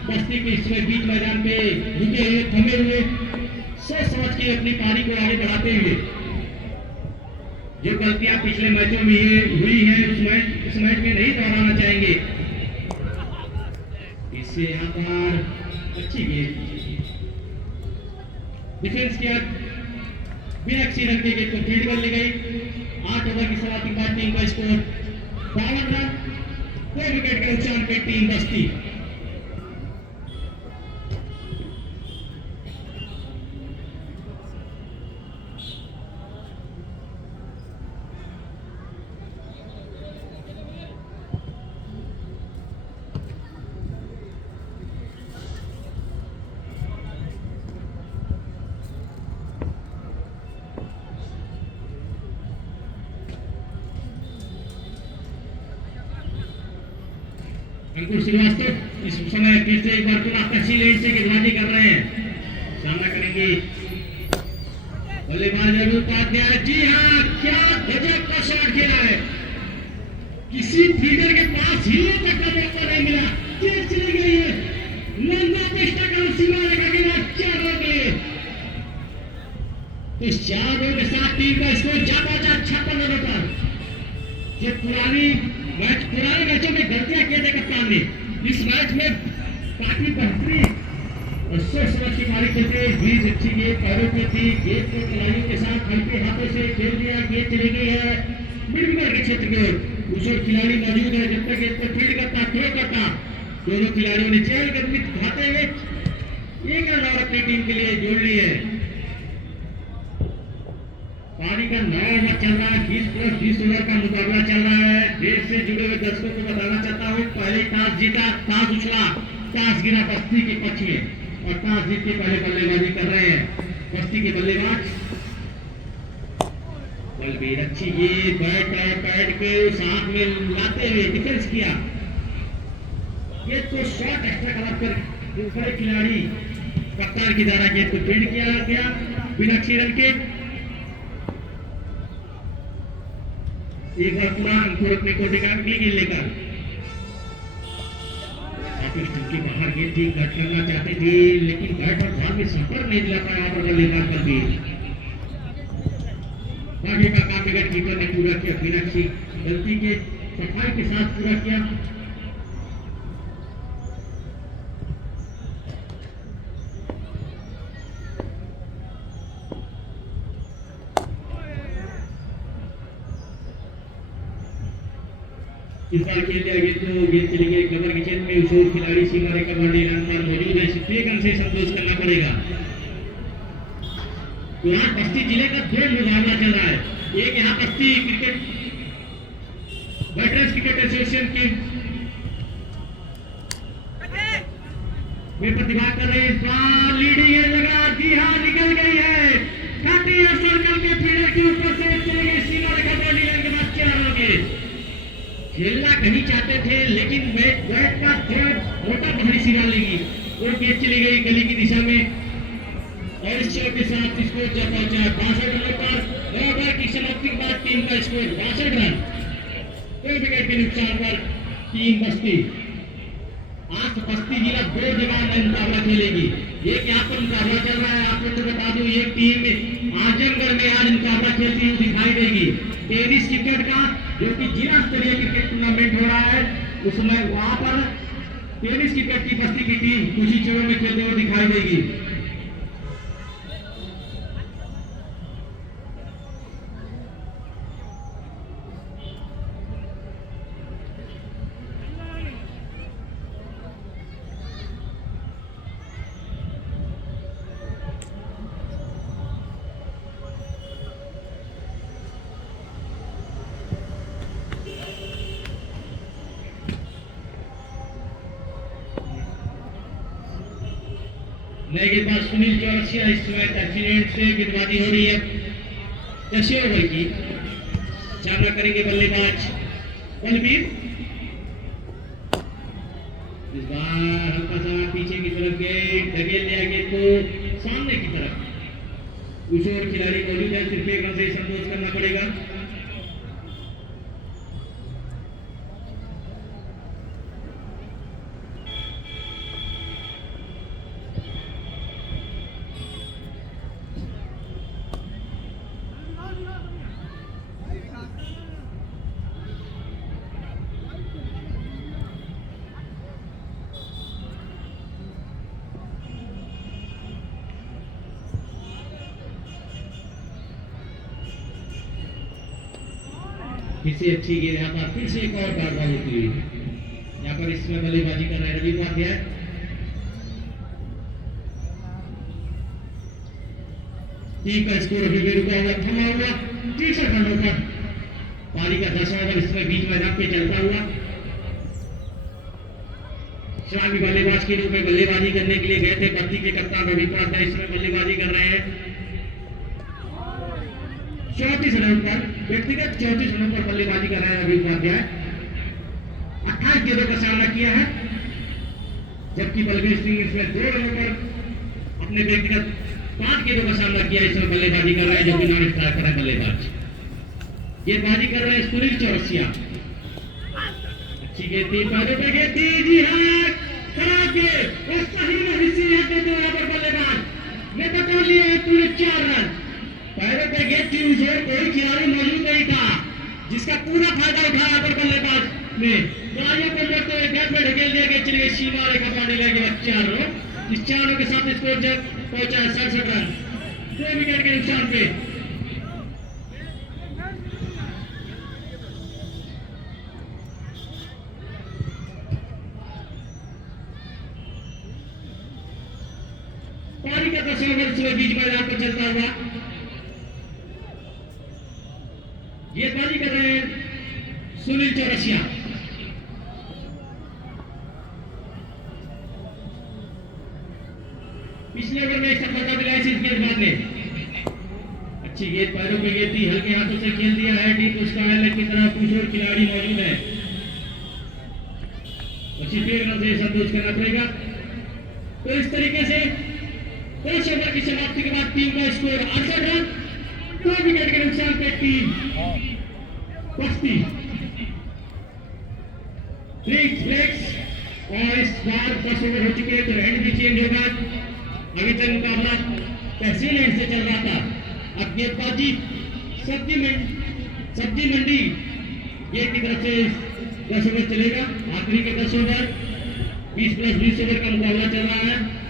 बस्ती के इसमें बीच मैदान में रुके हुए, थमे हुए, सोच समझ के अपनी पारी को आगे बढ़ाते हुए, जो गलतियां पिछले मैचों में हुई हैं उस मैच में नहीं दोहराना चाहेंगे। इससे यहाँ पर अच्छी गेंद डिफेंस किया, बिना किसी रन के गेंद को फील्ड कर ली गई। 8 ओवर की समाप्ति के बाद टीम का स्कोर 52 रन, 2 विकेट के नुकसान पे टीम बस्ती। अंकुर श्रीवास्तव इस समय फिर से एक बार पुनः तहसील से गेंदबाजी कर रहे हैं, सामना करेंगे बल्लेबाज अरुण उपाध्याय। जी हाँ, क्या गजब का शॉट खेला है, किसी फील्डर के पास हिलने तक का मौका नहीं मिला, तेज चली गई है, लंबा चेष्टा कर सीमा रेखा के बाद 4 रन गए। तो 4 रन के साथ टीम का स्कोर जाता 56 रनों पर। ये पुराने मैचों में गलतियां किए थे कप्तान ने, इस मैच में काफी बेहतरीन और सोच समझ की पारी खेलते, बीच अच्छी गेंद पैरों पे थी, गेंद को खिलाड़ियों के साथ हल्के हाथों से खेल दिया, गेंद चली गई है मिड विकेट के क्षेत्र में। उस ओर खिलाड़ी मौजूद है, जब तक गेंद को फील्ड करता, थ्रो करता, दोनों खिलाड़ियों ने चहलकदमी दिखाते हुए एक रन और अपनी टीम के लिए जोड़ ली है। पारी का 9 ओवर चल रहा है, 20+20 ओवर का मुकाबला चल रहा है। देश से जुड़े हुए दर्शकों को बताना चाहता हूँ, पहले टॉस जीता, टॉस उछला, टॉस गिरा बस्ती के पक्ष में और टॉस जीत के पहले बल्लेबाजी कर रहे हैं बस्ती के बल्लेबाज बलबीर। अच्छी गेंद बैट और पैड को साथ में लाते हुए डिफेंस किया, गेंद को शॉट एक्स्ट्रा कवर कर दूसरे खिलाड़ी कप्तान की द्वारा गेंद को फील्ड किया गया बिना किसी रन के। एक बार पूरा अंकुर अपने कोटे का अगली गेंद लेकर के बाहर गेंद थी, कट करना चाहते थे लेकिन बैट और बॉल में सफर नहीं दिला पाया बल्लेबाज बलबीर। बाकी का काम विकेट कीपर ने पूरा किया, बिना किसी गलती के सफाई के साथ पूरा किया। इस बार खेल लिया गेंद तो गेंद चली गई कवर के क्षेत्र में, उस ओर खिलाड़ी सीमा रेखा पर रन पर मौजूद है, सिर्फ 1 रन से संतोष करना पड़ेगा। तो यहाँ बस्ती जिले का 2 मुकाबला चल रहा है, एक यहाँ बस्ती क्रिकेट वेटरन्स क्रिकेट एसोसिएशन की वे प्रतिभा कर रहे हैं, इस बार लीडिंग है जगह, जी हाँ निकल गई है, 30 सर्कल के फील्डर के ऊपर से चली गई सीमा रेखा पर, लीडिंग के बाद 4 रन के खेलना कहीं चाहते थे लेकिन बैट का मोटा भारी सिरा लेगी, वो गेंद चली गई गली की दिशा में और इस शॉट के साथ स्कोर पहुंचा 62 रनों पर। 9 ओवर की समाप्ति के बाद टीम का स्कोर 62 रन, 2 विकेट के नुकसान पर टीम बस्ती। आज बस्ती जिला 2 जगह में मुकाबला खेलेगी, एक यहाँ पर मुकाबला चल रहा है, आप लोग को बता दूं एक टीम आजमगढ़ में आज मुकाबला खेलती हुई दिखाई देगी, टेनिस क्रिकेट का जो कि जिला स्तरीय क्रिकेट टूर्नामेंट हो रहा है, उसमें वहां पर टेनिस क्रिकेट की बस्ती की टीम कुछ ही चरणों में खेलते हुए दिखाई देगी। नए गेंदबाज सुनील चौरसिया इस समय एक्सीडेंट से गेंदबाजी हो रही है 10 ओवर की, सामना करेंगे बल्लेबाज बलबीर। इस बार हल्का सा पीछे की तरफ गए, ढकेल दिया गेंद को सामने की तरफ, कुछ और खिलाड़ी मौजूद है, सिर्फ एक रन से संतोष करना पड़ेगा। फिर से अच्छी गेंद यहाँ पर, फिर से एक और डालना होती हुई यहाँ पर इसमें बल्लेबाजी कर रहे हैं रवि उपाध्याय। टीम का स्कोर अभी भी रुका हुआ, थमा हुआ 63 रनों पर। पारी का 10वां ओवर इसमें बीच मैदान पे चलता हुआ। स्वामी बल्लेबाज के रूप में बल्लेबाजी करने के लिए गए थे, बत्ती के कप्तान रवि उपाध्याय इसमें बल्लेबाजी कर रहे हैं। 34 रनों पर, व्यक्तिगत 34 रनों पर बल्लेबाजी कर रहे हैं रवि उपाध्याय। 28 गेंदों का सामना किया है, जबकि बलबीर सिंह इसमें 2 रनों पर अपने व्यक्तिगत 5 गेंदों का सामना किया। इसमें बल्लेबाजी कर रहे हैं जो कि नॉन स्ट्राइकर है बल्लेबाज। गेंदबाजी कर रहे हैं सुनील चौरसिया। अच्छी गेंद थी, पैरों पे गेंद थी, जी हाँ, खराब गेंद और सही नहीं सी है तो यहाँ पर बल्लेबाज ने बचा लिए पूरे 4 रन। पैरों पे गेंद थी, उस ओर कोई खिलाड़ी मौजूद नहीं था जिसका पूरा फायदा उठाया पर बल्लेबाज ने खिलाड़ियों को मोड़ते हुए गेंद में ढकेल दिया गया। चलिए सीमा रेखा पाने लगे 4 रन। इस 4 रनों के साथ स्कोर जब पहुंचा है 67 रन, 2 विकेट के नुकसान पे। पारी का 10वां ओवर इसमें बीच मैदान पर चलता हुआ। गेंदबाजी कर रहे हैं सुनील चौरसिया। पिछले ओवर में सफलता दिलाई इस गेंदबाज ने। अच्छी गेंद, पैरों पे गेंद थी, हल्के हाथों से खेल दिया है। डीप उसका हाईलाइट की तरह कुछ और खिलाड़ी मौजूद है, सिर्फ एक रन से संतोष करना पड़ेगा। तो इस तरीके से 5 ओवर की समाप्ति के बाद टीम का स्कोर 68 रन, 2 विकेट के नुकसान पे टीम बस्ती ब्रेक्स। और इस बार 10 ओवर हो चुके हैं तो एंड भी चेंज होगा। अभी तक मुकाबला तहसील एंड से चल रहा था, अब गेंदबाजी सब्जी मंडी ये की तरफ से 10 ओवर चलेगा। आखिरी के 10 ओवर 20 + 20 ओवर का मुकाबला चल रहा है।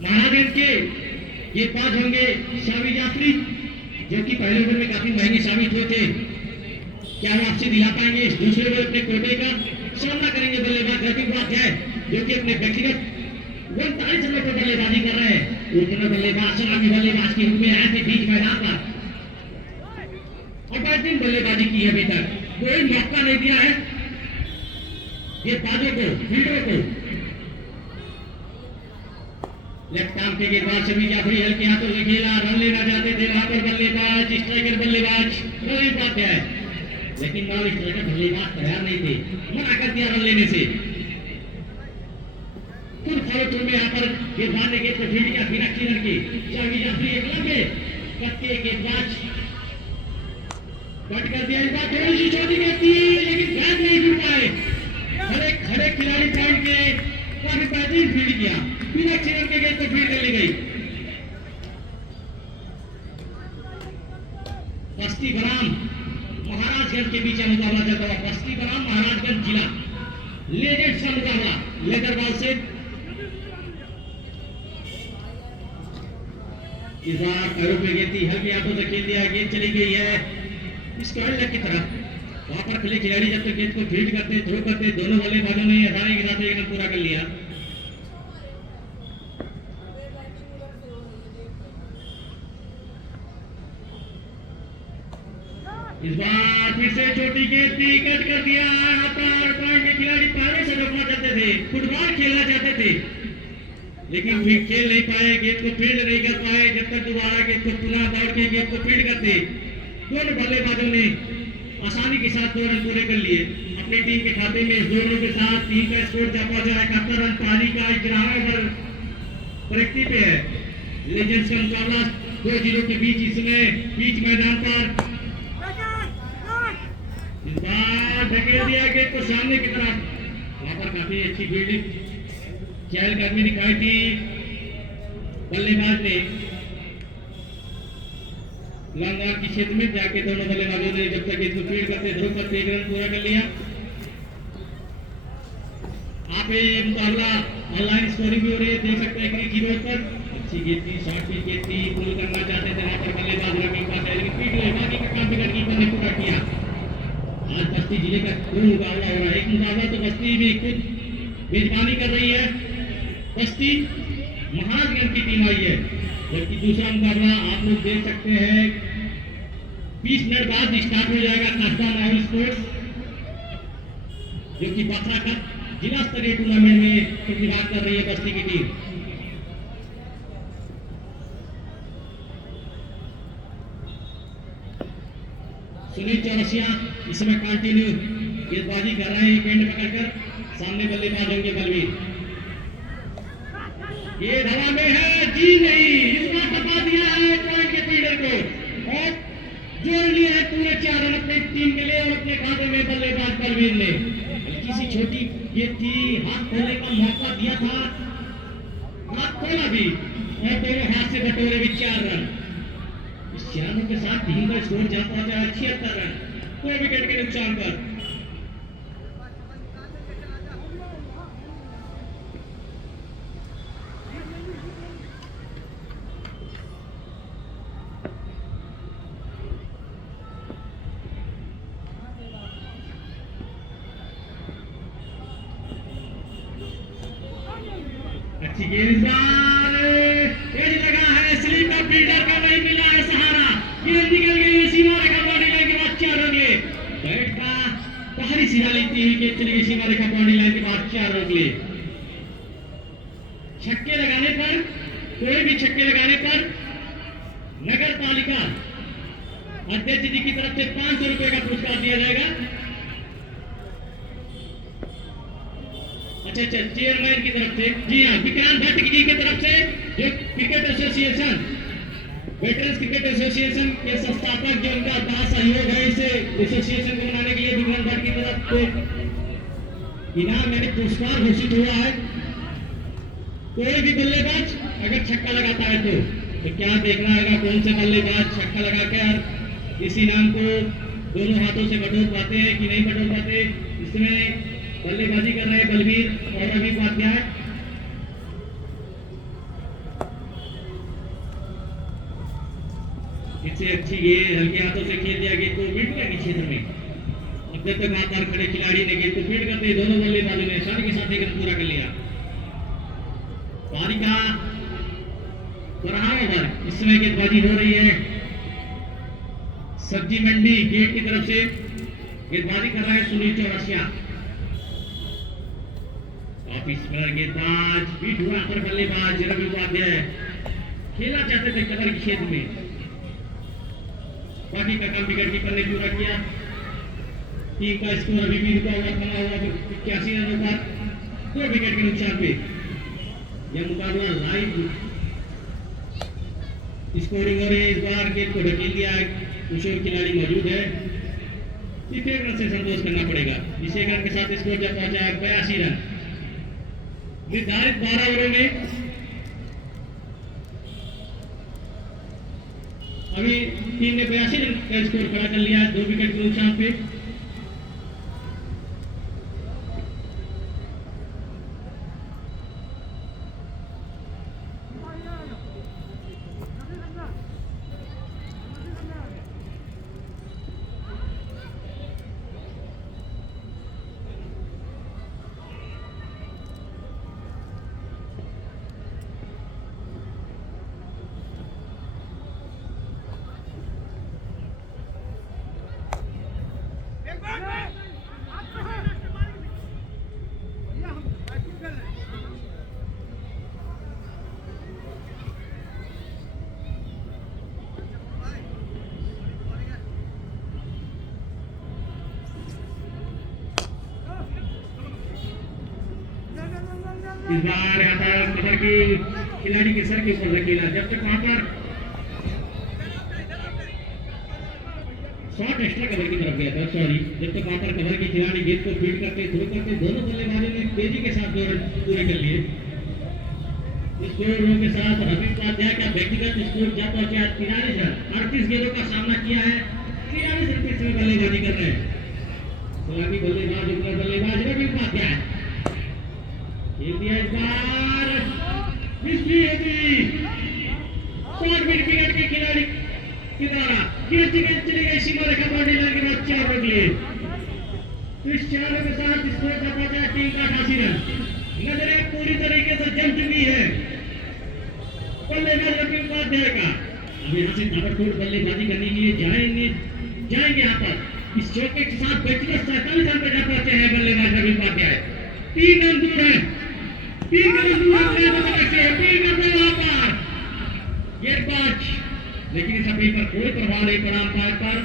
महाराजगंज के गेंदबाज होंगे शामी जाफरी, जो कि पहले ओवर में काफी महंगे साबित हुए थे। क्या वो आपसे दिला पाएंगे? इस दूसरे ओवर अपने कोटे का सामना करेंगे बल्लेबाज रफीक उपाध्याय, जो कि अपने व्यक्तिगत 39 रनों पर बल्लेबाजी कर रहे हैं। ओपनर बल्लेबाज सलामी बल्लेबाज के रूप में आए थे बीच मैदान पर और बेहतरीन बल्लेबाजी की है। अभी तक कोई मौका नहीं दिया है गेंदबाजों को, फील्डरों को। लेफ्ट आर्म के गेंदबाज शमी जाफरी हल्के हाथों से खेला, रन लेना चाहते थे वहां पर बल्लेबाज स्ट्राइकर बल्लेबाज रवि उपाध्याय, लेकिन नॉन स्ट्राइकर बल्लेबाज तैयार नहीं थे, मना कर दिया रन लेने से। फुल फॉलो थ्रू में यहाँ पर गेंदबाज ने गेंद को फील्ड किया बिना क्लीनर के। शमी जाफरी एक लंबे कत्ते गेंदबाज कट कर दिया, इस बार थोड़ी सी छोटी गेंद थी लेकिन गेंद नहीं जुड़ पाए। खड़े खड़े खिलाड़ी पॉइंट के काफी बेहतरीन फील्ड किया, बिना क्लीनर के गेंद को फील्ड कर ली गई। बस्ती बराम महाराजगंज के बीच मुकाबला चलता हुआ, बस्ती बराम महाराजगंज जिला लेजेंड्स का मुकाबला लेदर बॉल से। इस बार पैरों पे गेंद थी, हल्के हाथों से खेल दिया, गेंद चली गई है स्क्वायर लेग की तरफ। वहां पर खिले खिलाड़ी जब तक गेंद को फील्ड करते थ्रो करते, दोनों बल्लेबाजों ने आसानी के साथ एक रन पूरा कर लिया। इस बार फिर से छोटी गेंद थी, कट कर दिया। यहाँ पर पॉइंट के खिलाड़ी पैरों से रोकना चाहते थे, फुटबॉल खेलना चाहते थे, लेकिन फिर खेल नहीं पाए, गेंद को फील्ड नहीं कर पाए। जब तक दोबारा गेंद को पुनः दौड़ के गेंद को फील्ड करते, दोनों बल्लेबाजों ने आसानी के साथ 2 रन पूरे कर लिए। अपनी टीम के खाते में इस 2 रनों के साथ टीम का स्कोर जा पहुंचा 71 रन। पारी का 11वें ओवर प्रगति पे है। लेजेंड्स का मुकाबला 2-0 के बीच इसमें बीच मैदान पर इस बार ढकेल दिया गेंद को सामने की तरफ। वहां पर काफी अच्छी फील्डिंग चहलकदमी दिखाई थी बल्लेबाज ने। लॉन्ग ऑन की क्षेत्र में जाके दोनों बल्लेबाजों ने जब तक इसको फील्ड करते ध्रुव करते 1 रन पूरा कर लिया। आप ये मुकाबला ऑनलाइन स्कोरिंग भी हो रही है, देख सकते हैं क्रिक कीबोर्ड पर। अच्छी गेंद थी, शॉर्ट पिच गेंद थी, पुल करना चाहते थे वहां पर बल्लेबाज रफीक उपाध्याय, लेकिन पीट हुए। बाकी का काम विकेट कीपर ने पूरा किया। आज बस्ती जिले का 2 मुकाबला हो रहा है। एक मुकाबला तो बस्ती में खुद मेजबानी कर रही है, बस्ती महाराजगंज की टीम आई है, जबकि दूसरा मुकाबला आप लोग देख सकते हैं 20 मिनट बाद स्टार्ट हो जाएगा। कास्ता माहौल स्पोर्ट्स, जो कि बथरा कप जिला स्तरीय टूर्नामेंट में प्रतिभाग कर रही है बस्ती की टीम। सुनील चौरसिया इस समय कंटिन्यू गेंदबाजी कर रहे हैं, पेंट पकड़कर। सामने बल्लेबाज होंगे बलवीर। ये हवा में है, जी नहीं, इस बार दबा दिया है पॉइंट के फील्डर को और जोड़ लिए है पूरे 4 रन अपनी टीम के लिए और अपने खाते में बल्लेबाज बलवीर ने। हल्की सी छोटी गेंद थी, हाथ खोलने का मौका दिया था, हाथ खोला भी और दोनों हाथ से बटोरे भी 4 रन। इस 4 रनों के साथ टीम का स्कोर जा पहुंचा है 76 रन, 2 विकेट के नुकसान पर। अच्छी गेंदबाज तेज लगा है, स्लिप का फील्डर का नहीं मिला है सहारा। गेंद निकल गई सीमा रेखा बाउंड्री लाइन के बाद 4 रन लिए। बैट का बाहरी सीधा लेती हुई गेंद चली गई सीमा रेखा बाउंड्री लाइन के बाद 4 रन लिए। छक्के लगाने पर, कोई भी छक्के लगाने पर नगर पालिका अध्यक्ष जी की तरफ से 500 रुपए का पुरस्कार दिया जाएगा। अच्छा, चेयरमैन की तरफ से, जी हाँ, विक्रांत भट्ट जी की तरफ से, जो cricket association, veterans cricket association के संस्थापक, जो उनका बड़ा सहयोग है इस एसोसिएशन को बनाने के लिए, विक्रांत भट्ट की तरफ से इनाम यानी पुरस्कार घोषित हुआ है। कोई भी बल्लेबाज अगर छक्का लगाता है तो क्या देखना होगा कौन से बल्लेबाज छक्का लगाकर इस इनाम को दोनों हाथों से बटोर पाते हैं कि नहीं बटोर पाते। इसमें बल्लेबाजी कर रहे हैं बलवीर और रवि उपाध्याय। इससे अच्छी गेंद हल्के हाथों से खेल दिया गेंद को मिड के क्षेत्र में। अब जब तक वहां पर खड़े खिलाड़ी ने गेंद को फीड करते दोनों बल्लेबाजों ने आसानी के साथ एक रन पूरा कर लिया। पारी का 12वां ओवर, इस समय गेंदबाजी हो रही है सब्जी मंडी गेट की तरफ से। गेंदबाजी कर रहा है सुनील चौरसिया। ऑफिस में गेंदबाज बीट हुआ पर बल्लेबाज रवि उपाध्याय खेलना चाहते थे कवर के क्षेत्र में। बाकी का काम विकेट कीपर ने पूरा किया। टीम का स्कोर अभी भी रुका हुआ बना हुआ 81 रनों पर 2 विकेट के नुकसान पे। यह मुकाबला लाइव स्कोरिंग हो रही है। इस बार गेंद को ढकेल दिया है, कुछ और खिलाड़ी मौजूद है। एक रन से संतोष करना पड़ेगा। इस एक रन के साथ स्कोर जब पहुंचा है 82 रन। निर्धारित 12 ओवरों में अभी टीम ने 82 रन का स्कोर खड़ा कर लिया है 2 विकेट के नुकसान पे। इस बार यहाँ पर कवर की खिलाड़ी के सर के ऊपर रखेला। जब तक वहां पर शॉट एक्स्ट्रा कवर की तरफ गया था, सॉरी, जब तक वहां पर कवर के खिलाड़ी गेंद को फीड करते थ्रो करते दोनों बल्लेबाजों ने तेजी के साथ 2 रन पूरे कर लिए। इस 2 रनों के साथ रवि उपाध्याय का व्यक्तिगत स्कोर जा पहुंचा 43 रन। 38 गेंदों का सामना किया है, 43 रन पे बल्लेबाजी कर रहे हैं। सलामी बल्लेबाज ऊपर बल्लेबाज रवि उपाध्याय खेल दिया। इस बार शॉट मिड विकेट के खिलाड़ी के द्वारा गेंद चली गई सीमा रेखा बाउंड्री लाइन के बाद 4 रन लिए। तो इस 4 रन के साथ स्कोर का पहुंचा है टीम का 88 रन। नजरें पूरी तरीके से जम चुकी है बल्लेबाज रवि उपाध्याय का। अब यहाँ से ताबड़तोड़ बल्लेबाजी करने के लिए जाएंगे यहाँ पर इस चौके के साथ व्यक्तिगत 47 रन पे जा पहुंचे हैं बल्लेबाज रवि उपाध्याय। 3 रन दूर है, 3 रन दूर है गेंदबाज, लेकिन इस अपील पर कोई प्रभाव नहीं पड़ा अंपायर पर।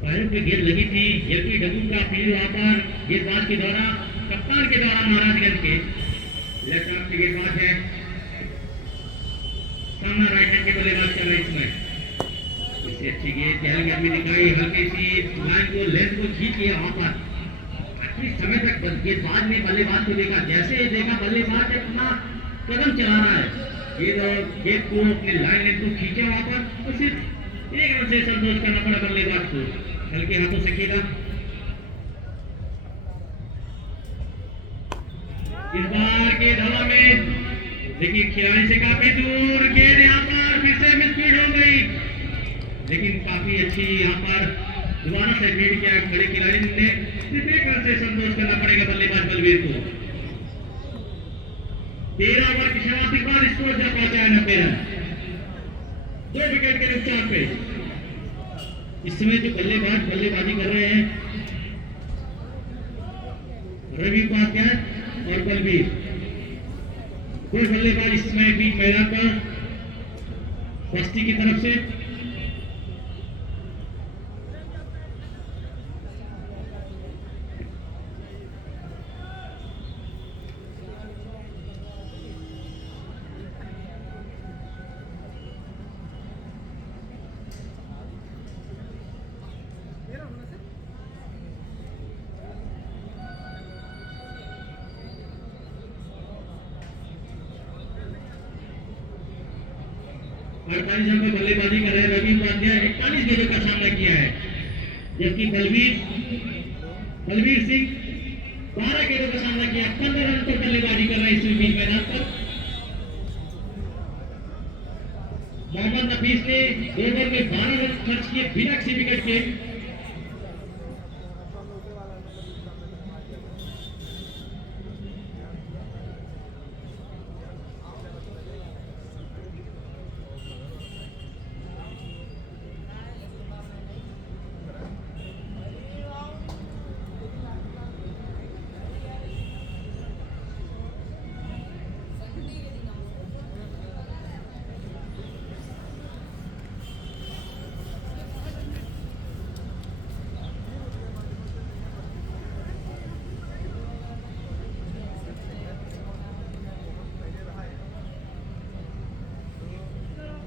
पैरों पे गेंद लगी थी, यदि डबू का अपील वहां पर गेंदबाज के द्वारा कप्तान के द्वारा महाराजगंज के लेफ्ट आर्म से गेंदबाज है, सामना राइट हैंड के बल्लेबाज कर रहे इसमें। इससे अच्छी गेंद चहल भी दिखाई, हल्की सी लाइन को लेंथ को खींच लिया वहां पर। काफी समय तक गेंदबाज ने बल्लेबाज को देखा, जैसे देखा बल्लेबाज अपना कदम चला रहा है, गेंद को अपने लाइन लेंथ को खींचा वहां पर, तो सिर्फ 1 रन से संतोष करना पड़ा बल्लेबाज को। हल्के हाथों से खेला। इस बार के हवा में लेकिन खिलाड़ी से काफी दूर गेंद यहाँ पर फिर से मिसफील्ड हो गई, लेकिन काफी अच्छी यहाँ पर दोबारा से फीड किया खड़े खिलाड़ी ने। सिर्फ 1 रन से संतोष करना पड़ेगा बल्लेबाज बलवीर को। 13 ओवर की समाप्ति पर स्कोर जा पहुंचा है 90 रन, 2 विकेट के नुकसान पे। इस समय जो बल्लेबाज बल्लेबाजी कर रहे हैं रवि उपाध्याय और बलवीर, 2 बल्लेबाज इस समय बीच मैदान पर बस्ती की तरफ से। अड़तालीस रन पे बल्लेबाजी कर रहे हैं रवि उपाध्याय, 41 गेंदों का सामना किया है, जबकि बलवीर सिंह 12 गेंदों का सामना किया, 15 रन पर बल्लेबाजी कर रहे हैं इस बीच मैदान पर। मोहम्मद नफीस ने 2 ओवर में 12 रन खर्च किए बिना किसी विकेट के।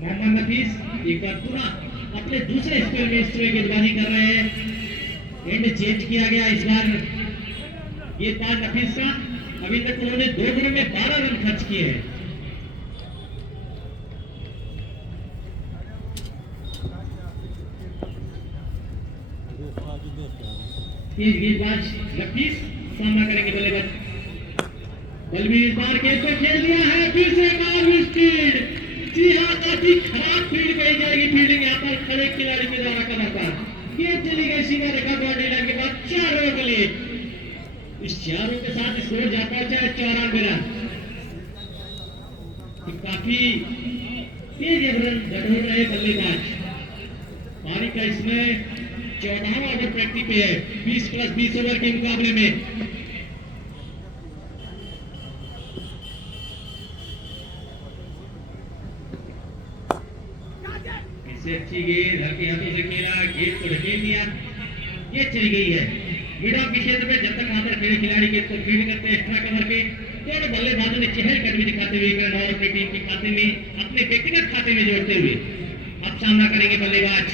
मोहम्मद नफीस एक बार पुनः अपने दूसरे स्पेल में इस तरह गेंदबाजी कर रहे हैं। एंड चेंज किया गया इस बार गेंदबाज नफीस का। अभी तक उन्होंने 2 ओवर में 12 रन खर्च किए हैं। तेज गेंदबाज नफीस सामना करेंगे बल्लेबाज बलबीर। इस बार गेंद को खेल दिया है, फिर से एक और स्पीड। जी हाँ, काफी खराब फील्ड कही जाएगी। फील्डिंग यहाँ पर खड़े खिलाड़ी के द्वारा कदम पर गेंद चली गई सीधा रेखा बाउंड्री लाइन के बाद 4 ओवर के लिए। इस 4 ओवर के साथ स्कोर जा पहुंचा है 94 रन। काफी तेज रन बढ़ रहे बल्लेबाज। पारी का इसमें 14वां ओवर प्रैक्टिस पे है 20 + 20 ओवर के मुकाबले में। अच्छी गेंद हल्के हाथों से खेला, गेंद को ढकेल दिया, ये चली गई है मिड ऑफ के क्षेत्र में। जब तक वहां पर खेले खिलाड़ी गेंद को फील्ड करते हैं एक्स्ट्रा कवर पे, दोनों बल्लेबाजों ने चहलकदमी दिखाते हुए और अपनी टीम के खाते में, अपने व्यक्तिगत खाते में जोड़ते हुए अब सामना करेंगे बल्लेबाज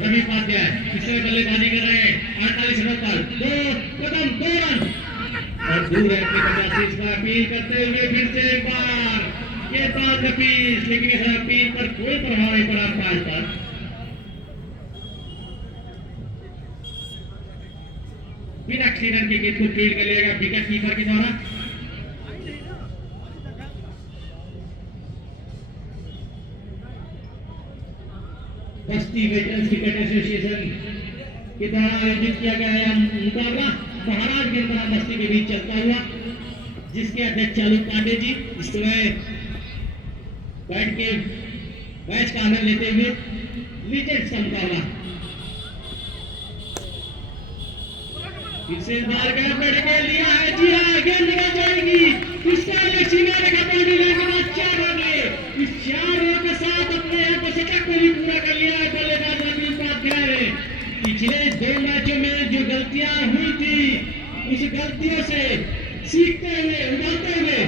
रवि उपाध्याय। इससे बल्लेबाजी कर रहे हैं 48 रन पर 2 कदम 2 रन और दूर है अपनी 85 पर अपील करते हुए फिर से एक बार गेंदबाज नफीस, लेकिन इस अपील पर कोई प्रभाव नहीं पड़ा अंपायर पर। बिना किसी रन के गेंद को फील्ड कर लेगा विकेट कीपर के द्वारा। बस्ती वेटरन्स क्रिकेट एसोसिएशन के द्वारा आयोजित किया गया यह मुकाबला महाराजगंज बना बस्ती के बीच चलता हुआ, जिसके अध्यक्ष चालू पांडे जी इस समय बैठ के मैच का आनंद लेते हुए लीजेंड्स का मुकाबला। इसे बार गेंद बैठ के लिया है, जी हाँ गेंद निकल जाएगी। इसका सीमा रेखा बाउंड्री लाइन के बाद 4 रन लिए। इस 4 रन के साथ अपने यहाँ पर शतक को भी पूरा कर लिया है बल्लेबाज रवि उपाध्याय ने। पिछले 2 मैचों में जो गलतियां हुई थी उस गलतियों से सीखते हुए, उभरते हुए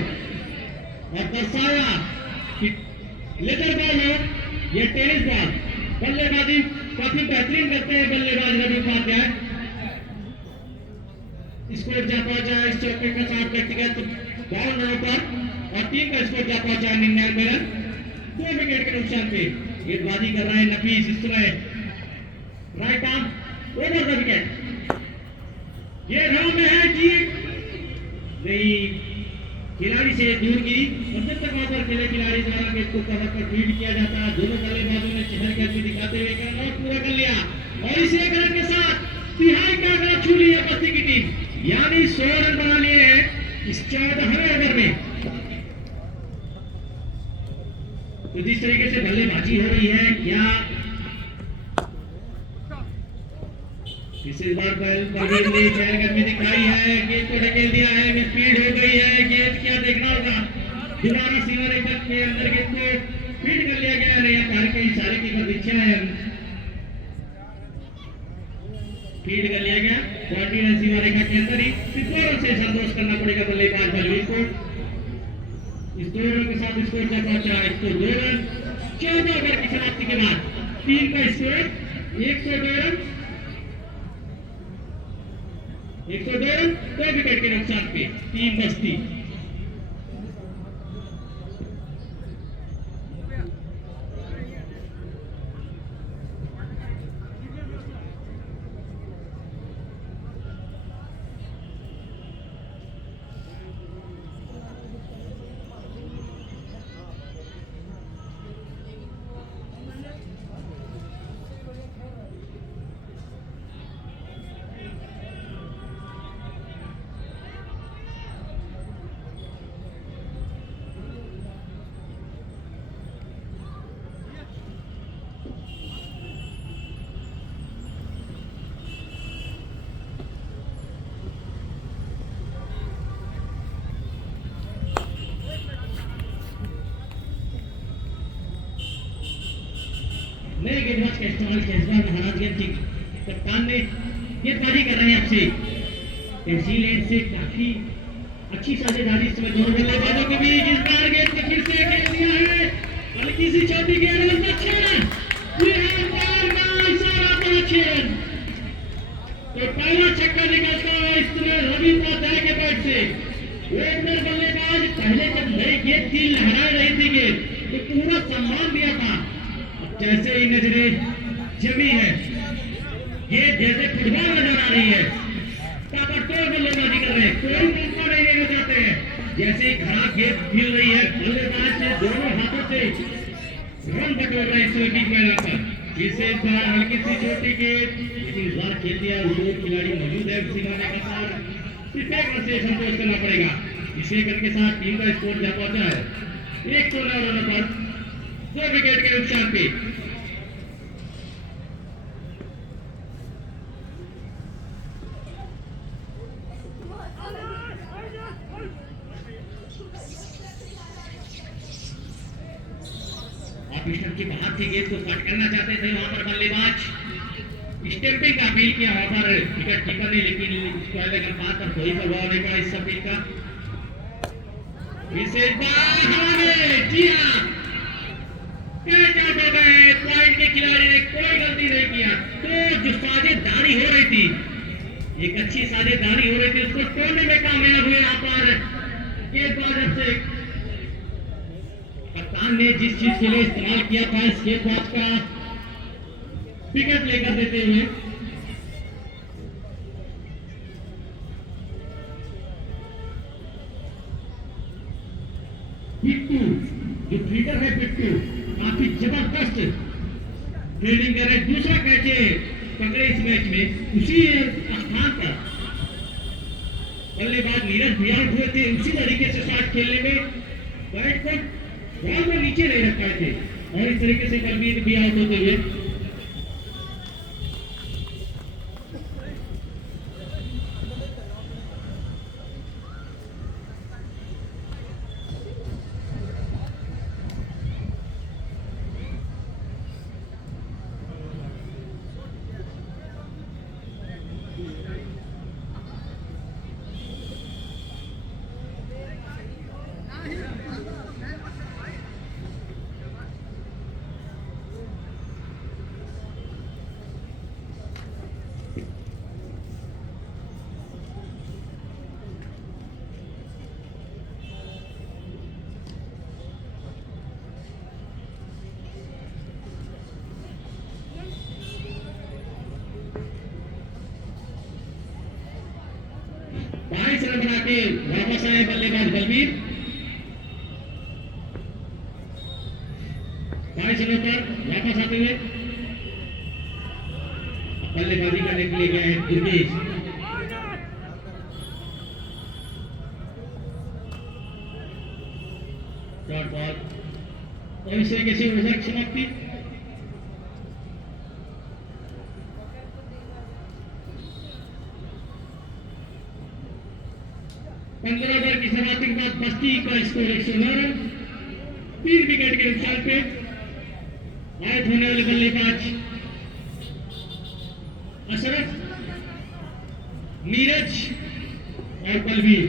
और दर्शाया कि लेदर बॉल हो या टेनिस बॉल, बल्लेबाजी काफी बेहतरीन करते हैं बल्लेबाज रवि उपाध्याय। स्कोर जा पहुंचा है इस चौके के साथ व्यक्तिगत 52 रनों पर और टीम का स्कोर जा पहुंचा है 99 रन 2 विकेट के नुकसान पे। गेंदबाजी कर रहे हैं नफीस। इस तरह right arm over the wicket. ये राउंड में है कि नहीं, खिलाड़ी से दूर की और जब तक वहां पर खेले खिलाड़ी द्वारा गेंद को कवर पर फील्ड किया जाता है। दोनों बल्लेबाजों ने चहलकदमी दिखाते हुए एक रन और पूरा कर लिया और इस 1 रन के साथ तिहाई का आंकड़ा छू ली है बस्ती की टीम, यानी 100 रन बना लिए हैं इस 14वें ओवर में। तो जिस तरीके से बल्लेबाजी हो रही है, क्या इस बार बलबीर ने चहलकदमी दिखाई है, गेंद को ढकेल दिया है, स्पीड हो गई है, गेंद क्या देखना होगा। दोबारा सीमा रेखा के अंदर गेंद को फील्ड कर लिया गया है। अंपायर के इशारे की प्रतीक्षा है, फील्ड कर लिया गया बाउंड्री लाइन सीमा रेखा के अंदर ही। 2 रन से संतोष करना पड़ेगा बल्लेबाज बलबीर को। इस 2 रन के साथ स्कोर जा पहुंचा है 102 रन 14 ओवर की समाप्ति के बाद। टीम का स्कोर 102 रन 2 विकेट के नुकसान पे टीम बस्ती। का इस्तेमाल किया इस बार महाराजगंज की कप्तान ने गेंदबाजी कर रहे हैं आपसे तहसील एंड से काफी अच्छी साझेदारी इस समय दोनों बल्लेबाजों के बीच इस बार गेंद को फिर से खेल दिया है हल्की सी चौथी गेंद अच्छे ये है बार का इशारा पहुंचे तो पहला छक्का निकलता है इसमें रवि उपाध्याय के बैट से ओपनर बल्लेबाज पहले जब नई गेंद की लहरा रही थी गेंद तो पूरा सम्मान दिया था अब जैसे ही नजरें जमी है ये जैसे फुटबॉल नजर आ रही है ताबड़तोड़ बल्लेबाजी कर रहे हैं कोई मौका नहीं देना चाहते हैं जैसे ही खराब गेंद खेल रही है बल्लेबाज से दोनों हाथों से रन बटोर रहे हैं बीच मैदान पर इसे इस बार हल्की सी चोटी गेंद लेकिन इस बार खेल दिया दो खिलाड़ी मौजूद है सिखाने का सार सिर्फ एक रन से संतोष करना पड़ेगा इसे करके साथ टीम का स्कोर जा पहुंचा है 116 रनों पर 2 विकेट के नुकसान पे ऑफिसर की बात थी गेंद को कट करना चाहते थे वहां पर बल्लेबाज स्टेम्पिंग का अपील किया वहां पर विकेट कीपर ने लेकिन इसको अगर बात पर कोई प्रभाव नहीं पड़ा इस अपील का इसे जी हाँ कैच आउट हो गए पॉइंट के खिलाड़ी ने कोई गलती नहीं किया तो जो साझेदारी हो रही थी एक अच्छी साझेदारी हो रही थी उसको तोड़ने में कामयाब हुए यहाँ पर गेंदबाज से कप्तान ने जिस चीज के लिए इस्तेमाल किया था इस गेंदबाज का विकेट लेकर देते हुए पिट्टू जो फील्डर है पिट्टू काफी जबरदस्त फील्डिंग कर रहे दूसरा कैच पकड़े इस मैच में उसी स्थान पर बल्लेबाज नीरज भी आउट हुए थे उसी तरीके से शॉट खेलने में बैट को बॉल में नीचे नहीं रख पाए थे और इस तरीके से बलबीर भी आउट होते हुए रन बना के वापस आए बल्लेबाज बलबीर 22 रनों पर वापस आते हुए बल्लेबाजी करने के लिए गए हैं दुर्गेश शॉट बॉल और इस तरीके से ओवर समाप्ति 15 ओवर की समाप्ति के बाद बस्ती का स्कोर 109 रन 3 विकेट के नुकसान पे आउट होने वाले बल्लेबाज अशरफ नीरज और बलबीर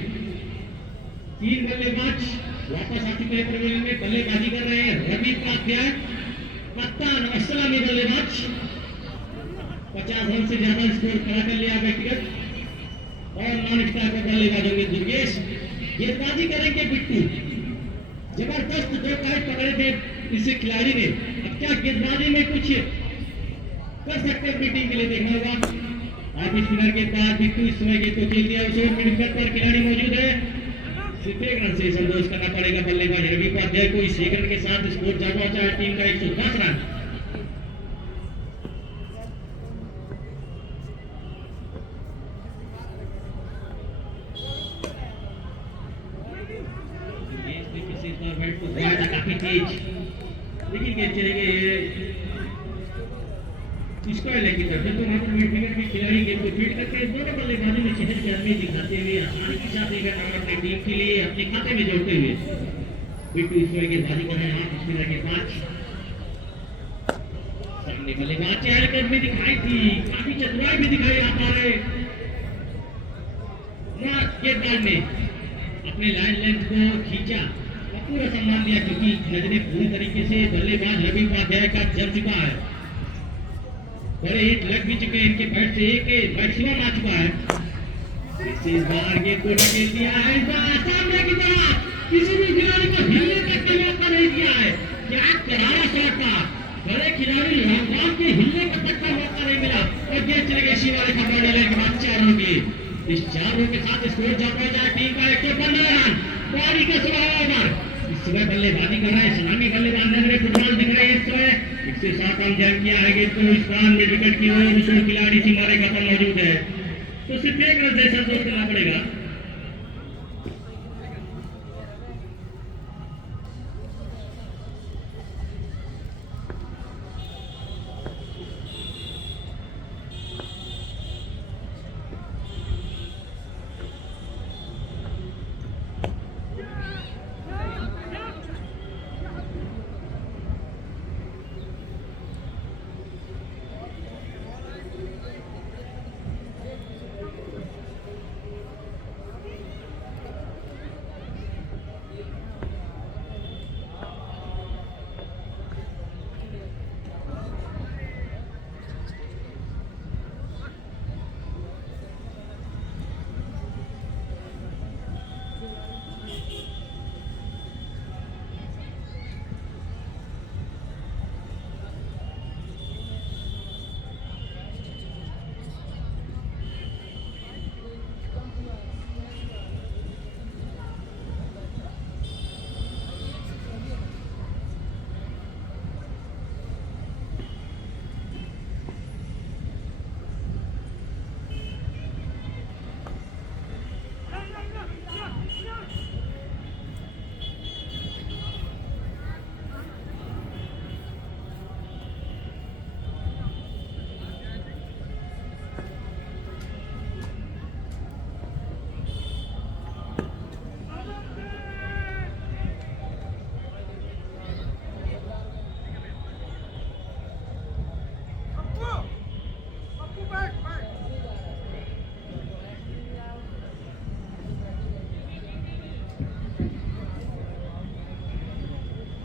3 बल्लेबाज वापस आ चुके हैं प्रवेश में बल्लेबाजी कर रहे हैं रवि उपाध्याय कप्तान असलामी बल्लेबाज 50 रन से ज्यादा स्कोर खड़ा कर लिया व्यक्तिगत और नॉन स्टार पर बल्लेबाजों में दुर्गेश गेंदबाजी करेंगे बिट्टू जबरदस्त 2 कैच पकड़े थे इस खिलाड़ी ने अब क्या गेंदबाजी में कुछ कर सकते हैं टीम के लिए देखना होगा आप स्पिनर के बाद बिट्टू इस समय गेंद को खेल दिया उसे मिड विकेट पर खिलाड़ी मौजूद है सिर्फ 1 रन से संतोष करना पड़ेगा बल्लेबाज रवि उपाध्याय को इस 1 रन के साथ स्कोर जा पहुंचा है टीम का 110 रन काफी तेज लेकिन गेंद चले गए इसको लेगी तरफ तो वहां पर मिडविकेट के खिलाड़ी गेंद को फीड करके दोनों बल्लेबाजों ने चहल कदमी दिखाते हुए आसानी के साथ एक रन अपनी टीम के लिए अपने खाते में जोड़ते हुए बिट्टू इस समय गेंदबाजी कर रहे हैं 8 स्पिनर के 5 हमने बल्लेबाज की हरकत भी दिखाई थी, काफी चतुराई भी दिखाई हमारे गेंदबाज ने अपने लाइन लेंथ को खींचा और पूरा सम्मान दिया, क्योंकि नजरें पूरी तरीके से बल्लेबाज रवि उपाध्याय का जम चुका है। बड़े हिट लग भी चुके हैं, इनके बैट से एक मैक्सिमम आ चुका है। इस बार गेंद को ढकेल दिया है, इस बार सामने की तरफ किसी भी खिलाड़ी को हिलने तक का मौका नहीं दिया है। क्या करारा शॉट था, बड़े खिलाड़ी लॉन्ग के हिलने का तक का मौका नहीं मिला और गेंद चले गए शिवाली खपाने के बाद 4 रन की। इस 4 रन के साथ स्कोर जा पहुंचा है टीम का 115 रन। पारी का 16वां ओवर। इस समय बल्लेबाजी कर रहा है सलामी बल्लेबाज नजरे फुटबॉल दिख रहे हैं। इस समय 107 रन जैम किया है गेंद को, इस बार मिड विकेट की ओर दूसरे खिलाड़ी सीमा रेखा पर मौजूद है, तो सिर्फ एक रन से संतोष करना पड़ेगा।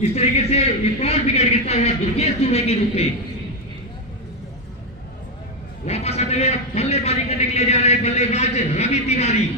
इस तरीके से रिकॉर्ड विकेट गिरता हुआ दुर्गेश दुबे के रूप में वापस आते हुए बल्लेबाजी करने के लिए जा रहे हैं बल्लेबाज रवि तिवारी।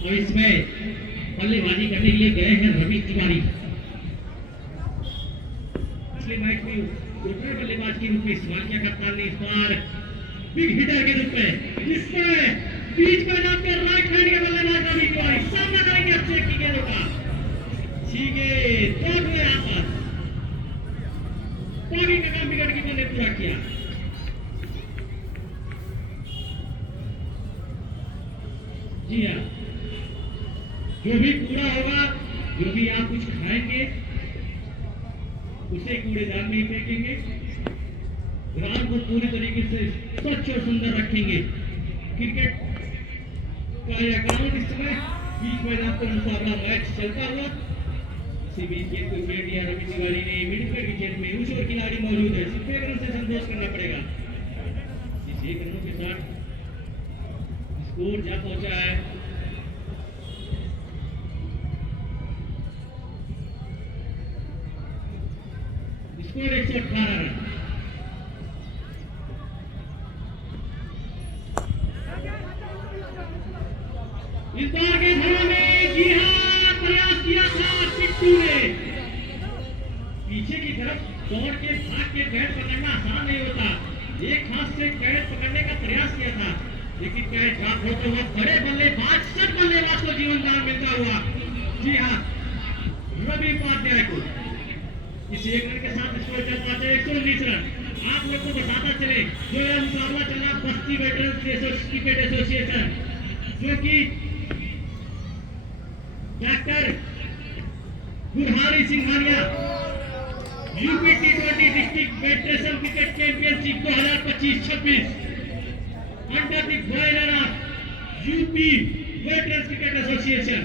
और इसमें बल्लेबाजी करने के लिए गए हैं रवि तिवारी। पिछले मैच में दूसरे बल्लेबाज के रूप में इस्तेमाल किया कप्तान ने, इस बार बिग हिटर के रूप में इसमें बीच मैदान के राइट हैंड के बल्लेबाज रवि तिवारी सामना करेंगे अच्छे की गेंदों का। ठीक है, तो यहाँ पर टॉगिंग का काम विकेट कीपर ने पूरा किया। जी हाँ, जो भी कूड़ा होगा, जो भी आप कुछ खाएंगे उसे कूड़ेदान में ही फेंकेंगे। ग्राउंड को पूरी तरीके से स्वच्छ और सुंदर रखेंगे। क्रिकेट का यह ग्राउंड इस समय बीच मैदान पर मुकाबला मैच चलता हुआ, इसी बीच गेंद को फेंक दिया रवि तिवारी ने। मिड विकेट के क्षेत्र में उस और खिलाड़ी मौजूद है, सिर्फ एक रन से संतोष करना पड़ेगा। इस एक रनों के साथ स्कोर जा पहुंचा है स्कोर 118 रन। इस बार के धावा में जी हाँ प्रयास किया था चिट्टू ने, पीछे की तरफ दौड़ के भाग के कैच पकड़ना आसान नहीं होता। एक हाथ से कैच पकड़ने का प्रयास किया था, लेकिन कैच ड्रॉप होते हुए बड़े बल्लेबाज सब बल्लेबाज को जीवन दान मिलता हुआ। जी हाँ, रवि उपाध्याय को इस एक रन के साथ स्कोर चल पाते 119 रन। आप लोग को बताता चले, जो यह मुकाबला चला बस्ती वेटरन्स क्रिकेट एसोसिएशन, जो कि doctor Gurhari Singhania UP T20 district federation cricket championship 2025-26 under the banner of UP veterans cricket association,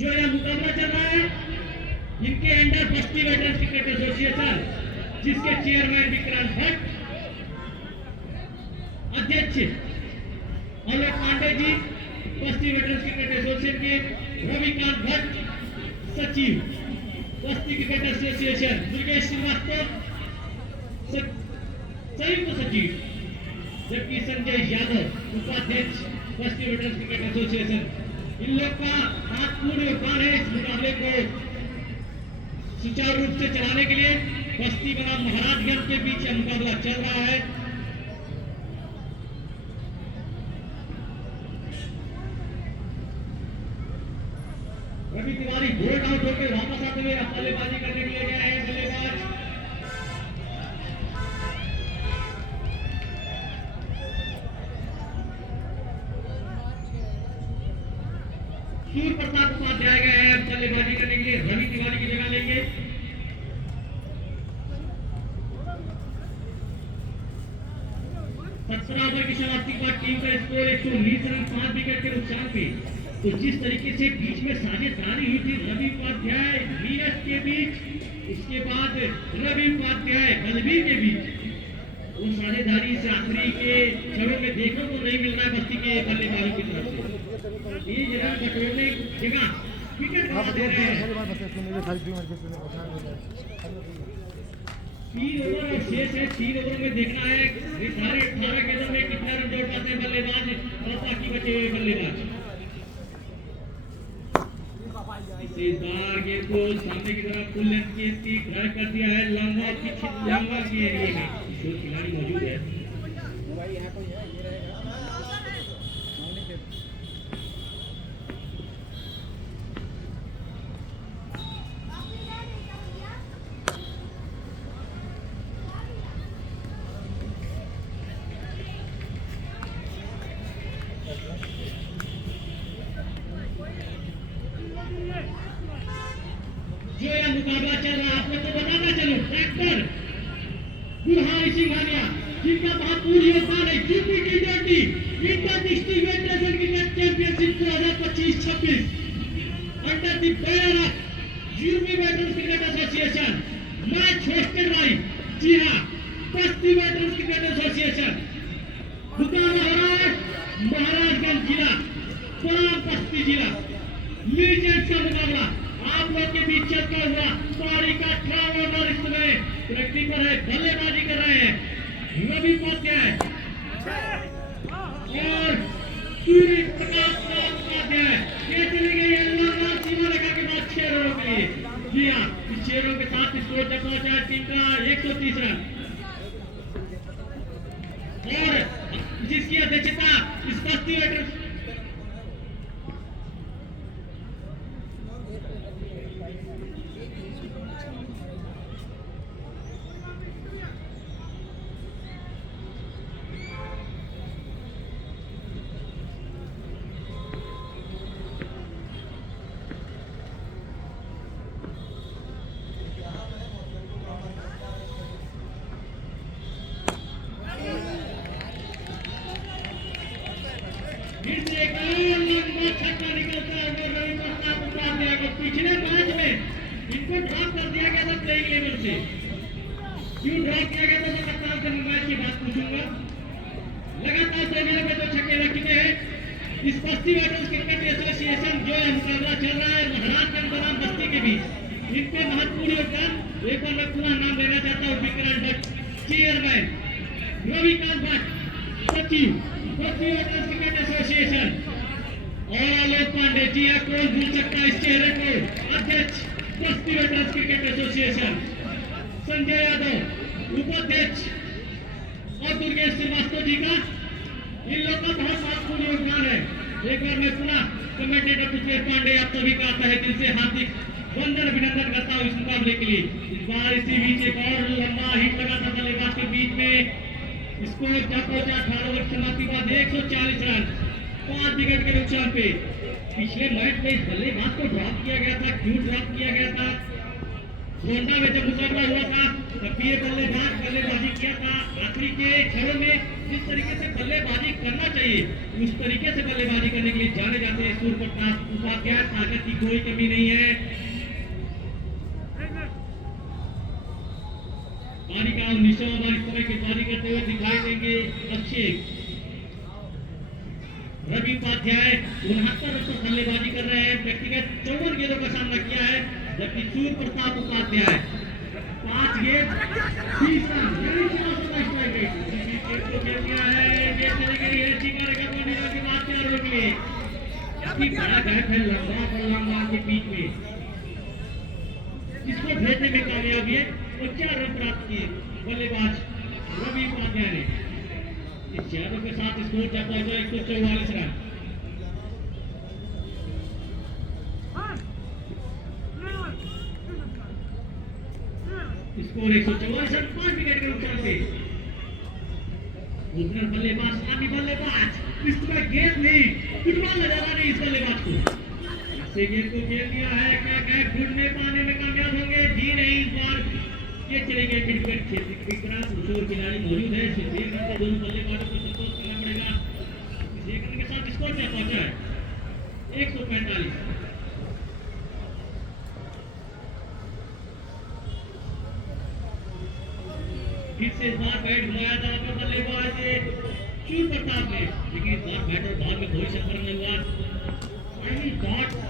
जो यह मुकाबला चल रहा है इनके under Basti veterans cricket association, जिसके चेयरमैन विक्रांत भट्ट, अध्यक्ष आलोक पांडे जी, बस्ती वेटरन्स क्रिकेट एसोसिएशन के रविकांत भट्ट, सचिव बस्ती क्रिकेट एसोसिएशन दुर्गेश श्रीवास्तव, संयुक्त सचिव, जबकि संजय यादव उपाध्यक्ष बस्ती वेटरन्स क्रिकेट एसोसिएशन। इन लोग का महत्वपूर्ण योगदान है इस मुकाबले को सुचारू रूप से चलाने के लिए। बस्ती बनाम महाराजगंज के बीच यह मुकाबला चल रहा है। रवि तिवारी बोल्ड आउट होकर वापस आते हुए अब बल्लेबाजी करने के लिए गया है। बल्लेबाज सूर्य प्रताप उपाध्याय गए हैं बल्लेबाजी करने के लिए, रवि तिवारी की जगह लेंगे। ओवर की समाप्ति के बाद टीम का स्कोर 119 रन 5 विकेट के नुकसान पे। तो जिस तरीके से बीच में साझेदारी हुई थी रवि उपाध्याय नीरज के बीच, उसके बाद रवि उपाध्याय बलबीर के बीच, वो साझेदारी से आखिरी के क्षणों में देखने को नहीं मिल रहा है बस्ती के बल्लेबाजों की तरफ से। ये जगह बटोरने जगह विकेट बना दे रहे हैं। 3 ओवर और शेष है। 3 ओवर में देखना है सारे 18 गेंदों में कितना रन जोड़ पाते हैं बल्लेबाज और बाकी बचे हुए बल्लेबाज। इस बार गेंद को सामने की तरफ फुल लेंथ की ड्राइव कर दिया है लंबा की एरिया में जो खिलाड़ी मौजूद है। जो यह मुकाबला चल रहा है आप लोग को बताना चलो, डॉक्टर गुरहारी सिंघानिया, जिनका महत्वपूर्ण योगदान है UP T20 inter district federation cricket championship 2025-26 under the banner of UP veterans cricket association, match hosted by, जी हां, बस्ती वेटरन्स क्रिकेट एसोसिएशन। मुकाबला हो रहा है महाराजगंज जिला बनाम बस्ती जिला लीजेंड्स का मुकाबला आप लोग के बीच चलता हुआ। पारी का 18 ओवर इस समय प्रगति पर है, बल्लेबाजी कर रहे हैं रवि उपाध्याय और सूर्य प्रकाश उपाध्याय। ये चली गई है सीमा रेखा के बाद 6 रनों के लिए। जी हाँ, इस 6 रनों के साथ स्कोर तक पहुंचा है टीम का 130 रन और जिसकी अध्यक्षता इस बस्ती वेटरन्स पिछले मैच में इनको ड्रॉप कर दिया गया था प्लेइंग लेवल से। क्यों ड्रॉप किया गया था मैं कप्तान से मैच की बात पूछूंगा। लगातार 2 गेंदों में 2 छक्के लग चुके हैं। इस बस्ती वेटरन्स क्रिकेट एसोसिएशन जो है मुकाबला चल रहा है महाराजगंज बनाम बस्ती के बीच, इनके महत्वपूर्ण योगदान एक बार मैं पूरा नाम लेना चाहता हूँ। विक्रांत भट्ट चेयरमैन, रविकांत भट्ट सचिव बस्ती वेटरन्स क्रिकेट एसोसिएशन और आलोक पांडे जी, कौन भूल सकता है इस चेहरे को, अध्यक्ष बस्ती veterans cricket association. Sanjay Yadav उपाध्यक्ष और दुर्गेश श्रीवास्तव जी का, इन लोग का बहुत महत्वपूर्ण योगदान है। एक बार मैं पुनः कमेंटेटर पृथ्वी पांडे आप सभी का आता है दिल से हार्दिक वंदन अभिनंदन करता हूँ इस मुकाबले के लिए। इस बार इसी बीच एक और लंबा हिट लगा था बल्लेबाज के बीच में। स्कोर जा पहुंचा 18 ओवर समाप्ति के बाद 140 रन 5 विकेट के नुकसान पे। पिछले मैच में इस बल्लेबाज को ड्रॉप किया गया था। क्यों ड्रॉप किया गया था? गोंडा में जब मुकाबला हुआ था तब ये बल्लेबाजी किया था। आखिरी के क्षणों में जिस तरीके से बल्लेबाजी करना चाहिए उस तरीके से बल्लेबाजी करने के लिए जाने जाते हैं सूर्य प्रताप उपाध्याय। ताकत की कोई कमी नहीं है। पारी का 19वां ओवर इस समय गेंदबाजी करते हुए दिखाई देंगे अभिषेक। रवि उपाध्याय 69 रन पर बल्लेबाजी कर रहे हैं। व्यक्तिगत 54 गेंदों का सामना किया है, जबकि सूर्य प्रताप उपाध्याय 5 गेंद 30 रन यानी 4 स्ट्राइक रेट को खेल दिया है। ये चली गई है सीमा रेखा पर निकलने के बाद 4 रनों के लिए। काफी बड़ा गैप है लंबा के बीच में, जिसको भेजने में कामयाबी है और 4 रन प्राप्त किए बल्लेबाज रवि उपाध्याय ने। इस 4 रनों के साथ स्कोर जा पहुंचा 144 रन। स्कोर 144 रन 5 विकेट के नुकसान पे। ओपनर बल्लेबाज आदि बल्लेबाज इस समय गेंद नहीं फुटबॉल नजर नहीं इस बल्लेबाज को। से गेंद को खेल दिया है। क्या गैप ढूंढने पाने में कामयाब होंगे? जी नहीं। इस बार ये चले गए क्रिकेट क्षेत्र की तरफ। किशोर खिलाड़ी मौजूद है। सिर्फ एक रन से दोनों बल्लेबाजों को संतोष करना पड़ेगा। इस एक रन के साथ स्कोर क्या पहुंचा है 145। फिर से इस बार बैट घुमाया था अपने बल्लेबाज सूर्य प्रताप ने, लेकिन इस बार बैट और बॉल में कोई संपर्क नहीं हुआ।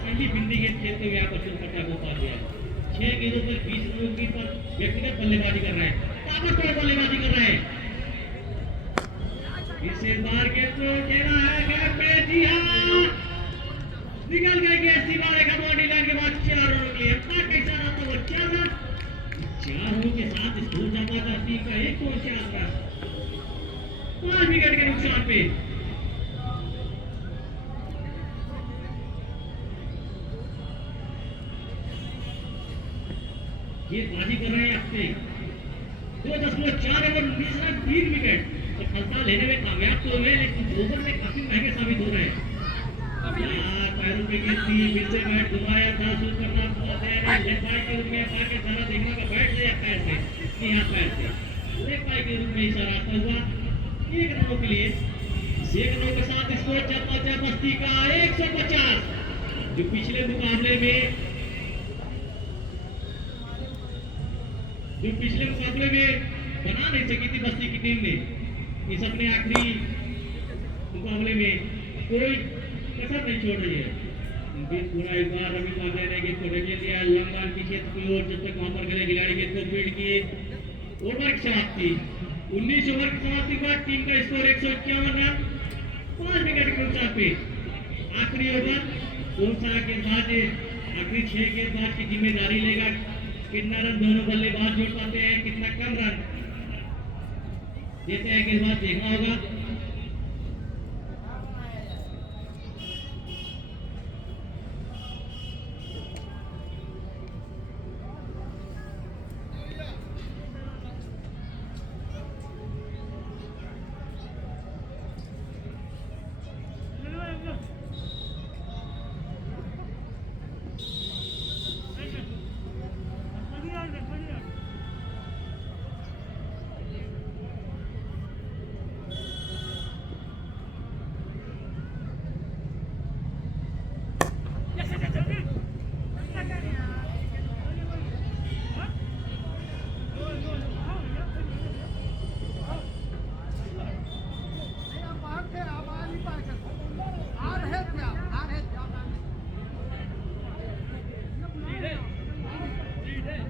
पहली बिंदी गेंद खेलते हुए आप सूर्य प्रताप को पा दिया। 6 गेंदों पर 20 रनों की पर व्यक्तिगत बल्लेबाजी कर रहे हैं, ताबड़तोड़ बल्लेबाजी कर रहे हैं। फिर से इस बार गेंद को खेला है गैप में। जी हाँ, निकल गए गेंद सीमा रेखा बॉडी लाइन के बाद 4 रनों के लिए। कैसा रहा था वो 4 रन। 4 रनों के साथ स्कोर जमा करती का 104 रन 5 विकेट के नुकसान पे। गेंदबाजी कर रहे हैं अपने 2.4 ओवर 19 रन 3 विकेट। सफलता लेने में कामयाब तो हुए, लेकिन ओवर में काफी महंगे साबित हो रहे हैं। पैरों पे गेंद थी, फिर से बैट घुमाया था सूर्य प्रताप उपाध्याय ने। लेफ्ट बाई के रूप में आके सारा देखना का बैट से या पैर से, यहाँ पैर से लेफ्ट बाई के रूप में इशारा आता हुआ 1 रनों के लिए। 1 रनों के साथ स्कोर चलता है बस्ती का 150। जो पिछले मुकाबले में बना नहीं सकी थी बस्ती की टीम ने, इस अपने आखिरी मुकाबले में कोई कसर नहीं छोड़ रही है। पूरा एक बार रवि उपाध्याय ने गेंद को ढकेल दिया लंबा की क्षेत्र की ओर। जब तक वहां पर गए खिलाड़ी गेंद को फील्ड किए। ओवर की समाप्ति 19 ओवर की समाप्ति के बाद टीम का स्कोर 151 रन 5 विकेट के नुकसान पे। आखिरी ओवर कौन सा गेंदबाज आखिरी 6 गेंदबाज की जिम्मेदारी लेगा? कितना रन दोनों बल्लेबाज जोड़ पाते हैं, कितना कम रन देते हैं गेंदबाज देखना होगा।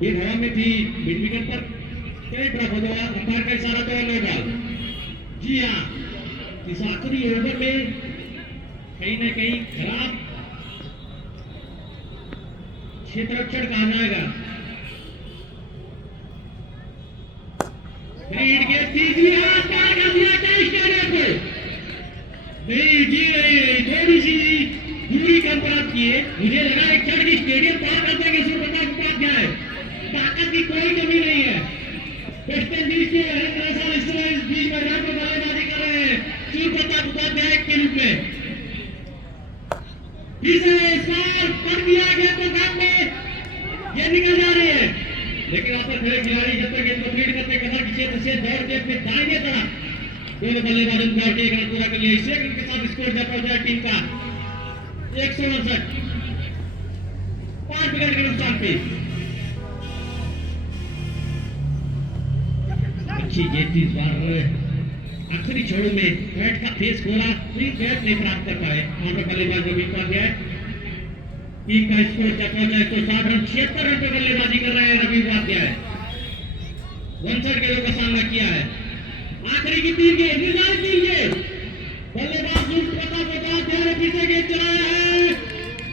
ये हवा में थी मिड विकेट पर कई ड्रॉप हो गया। अंपायर का इशारा तो नो बॉल। जी हाँ, इस आखिरी ओवर में कहीं ना कहीं खराब क्षेत्ररक्षण कहा जाएगा। रीड के तीसरी हाथ पार कर दिया था स्टेडियम को। नहीं जी नहीं, थोड़ी सी दूरी कम प्राप्त किए। मुझे लगा एक क्षण की स्टेडियम पार कर देंगे सूर्यप्रताप उपाध्याय। ताकत की कोई कमी नहीं है। वेस्ट इंडीज के इस बीच मैदान में बल्लेबाजी कर रहे हैं सूर्यप्रताप उपाध्याय के रूप में। इसे इस बार कर दिया गया तो काम में ये निकल जा रही है, लेकिन वहां पर खड़े खिलाड़ी जब तक इनको फीड करते कमर की क्षेत्र से दौड़ते अपने दाहिने तरफ दोनों बल्लेबाजों दौड़ के रन पूरा कर लिया। इससे उनके साथ स्कोर जब पहुंचा टीम का 159 5 विकेट के नुकसान पे। अच्छी गेंद इस बार आखिरी छोरों में बैट का फेस खोला, बैट नहीं प्राप्त कर पाए। वहां पर बल्लेबाज रवि उपाध्याय। टीम का स्कोर जब पहुंचा 160 रन 76 रन पे बल्लेबाजी कर रहे हैं रवि उपाध्याय। 59 गेंदों का सामना किया है। आखिरी की 3 गेंद निर्धारित 3 गेंद बल्लेबाज सूर्यप्रताप उपाध्याय ने पीछे गेंद चलाया है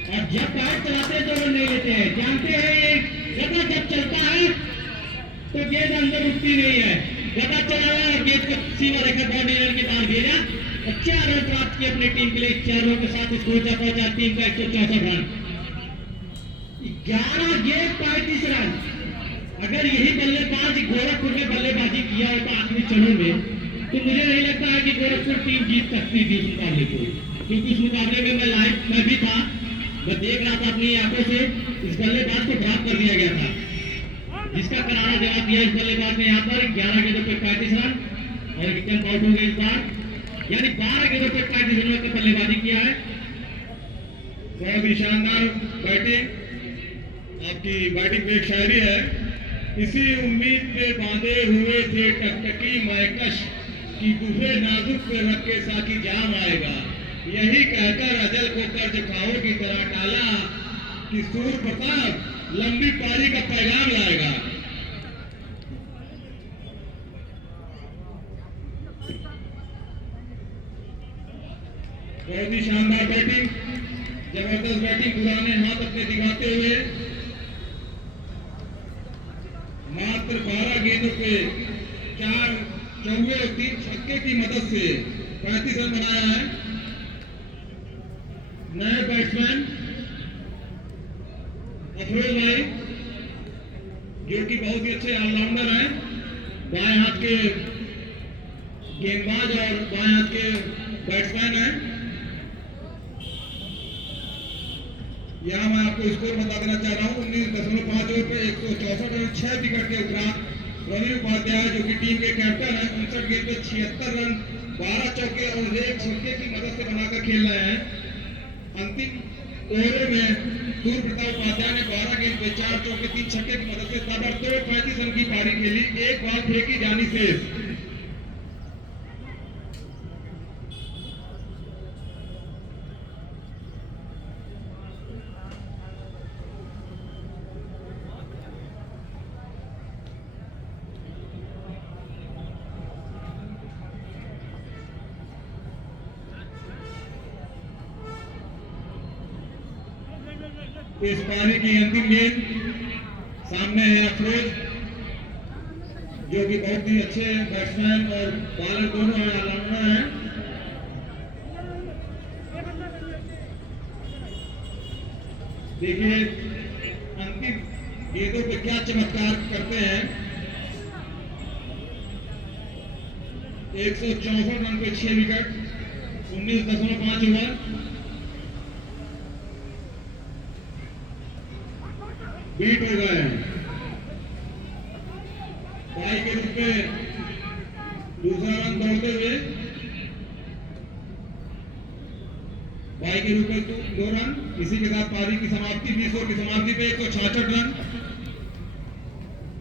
और जब बैट चलाते हैं तो रन नहीं लेते हैं। जानते हैं गदा जब चलता है तो गेंद अंदर उठती नहीं है। गदा चलाया और गेंद को सीमा रेखा बाउंड्री लाइन के पार भेजा और 4 रन प्राप्त किए अपनी टीम के लिए। 4 रनों के साथ स्कोर जब पहुंचा टीम का 164 रन। 11 गेंद 35 रन। अगर यही बल्लेबाज गोरखपुर में बल्लेबाजी किया होता आखिरी चरणों में तो मुझे नहीं लगता है कि गोरखपुर टीम जीत सकती थी उस मुकाबले को, क्योंकि उस मुकाबले में मैं लाइव में भी था। मैं देख रहा था अपनी आंखों से इस बल्लेबाज को ड्रॉप कर दिया गया था, जिसका करारा जवाब दिया इस बल्लेबाज ने। यहाँ पर 11 गेंदों पे 35 रन और विकेट आउट हो गए इस बार, यानी 12 गेंदों पे 35 रनों की बल्लेबाजी किया है। बहुत ही शानदार बैटिंग, आपकी बैटिंग में एक शायरी है। इसी उम्मीद पे बांधे हुए थे टकटकी मैकश की गुफे नाजुक पे रख के साकी जाम आएगा। यही कहकर अजल को कर्ज खाओ की तरह टाला कि सूर्यप्रताप लंबी पारी का पैगाम लाएगा। बहुत ही शानदार बैटिंग, जबरदस्त बैटिंग, पुराने हाथ अपने दिखाते हुए मात्र 12 गेंदों पे 4 चौके और 3 छक्के की मदद से 35 रन बनाया है। नए बैट्समैन अफरोज भाई, जो कि बहुत ही अच्छे ऑलराउंडर हैं, बाएं हाथ के गेंदबाज और बाएं हाथ के बैट्समैन हैं। यहाँ मैं आपको स्कोर बता देना चाह रहा हूँ। 19.5 ओवर पे 164 रन 6 विकेट के उपरांत रवि उपाध्याय, जो कि टीम के कैप्टन है, 59 गेंद पे 76 रन 12 चौके और 1 छक्के की मदद से बनाकर खेल रहे हैं। अंतिम ओवरों में सूर्यप्रताप उपाध्याय ने 12 गेंद पे 4 चौके 3 छक्के की मदद से ताबड़तोड़ 35 रन की पारी खेली। एक बॉल फेंकी जानी शेष। इस पारी की अंतिम गेंद सामने है अफरोज, जो कि बहुत ही अच्छे बैट्समैन और बॉलर दोनों ऑलराउंडर हैं। देखिए अंतिम गेंदों पे क्या चमत्कार करते हैं। 164 रन पे 6 विकेट, 19.5 ओवर। बीट हो गए बाई के रूप में दूसरा रन दौड़ते हुए, बाई के रूप में 2 रन। इसी के साथ पारी की समाप्ति 20 ओवर की समाप्ति पे 166 रन।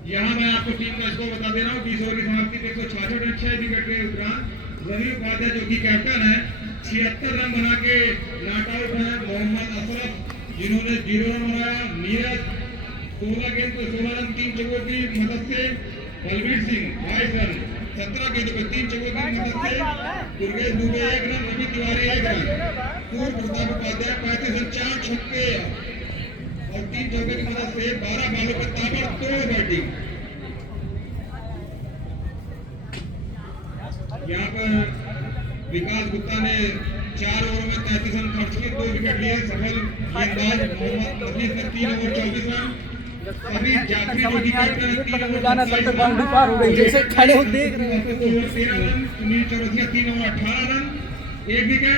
यहाँ मैं आपको टीम का स्कोर बता दे रहा हूँ। 20 ओवर की समाप्ति पे 166 रन 6 विकेट के उपरांत रवि उपाध्याय, जो कि कैप्टन है, 76 रन बना के नॉट आउट है। मोहम्मद अशरफ, जिन्होंने 0 रन बनाया। नीरज 16 गेंद पे 16 रन 3 चौकों की मदद से। बलबीर सिंह 22 रन 17 गेंद पे 3 चौकों की मदद से। Durgesh Dubey 1 run, Ravi Tiwari 1 run. Suryapratap Upadhyay 35 run 4 छक्के और 3 चौके की मदद से 12 बॉलों पर ताबड़तोड़ बैटिंग। विकास गुप्ता ने 4 ओवर में 33 रन खर्च किए, 2 विकेट लिए। सफल गेंदबाज मोहम्मद नफीस ने 3 ओवर 24 रन। अभी जाफरी जो कि कैप्टन है 3 ओवर 27 रन। जैसे खड़े हो देख रहे हैं। 2 over 13 run. Sunil Chaurasia 3 over 18 run, 1 wicket.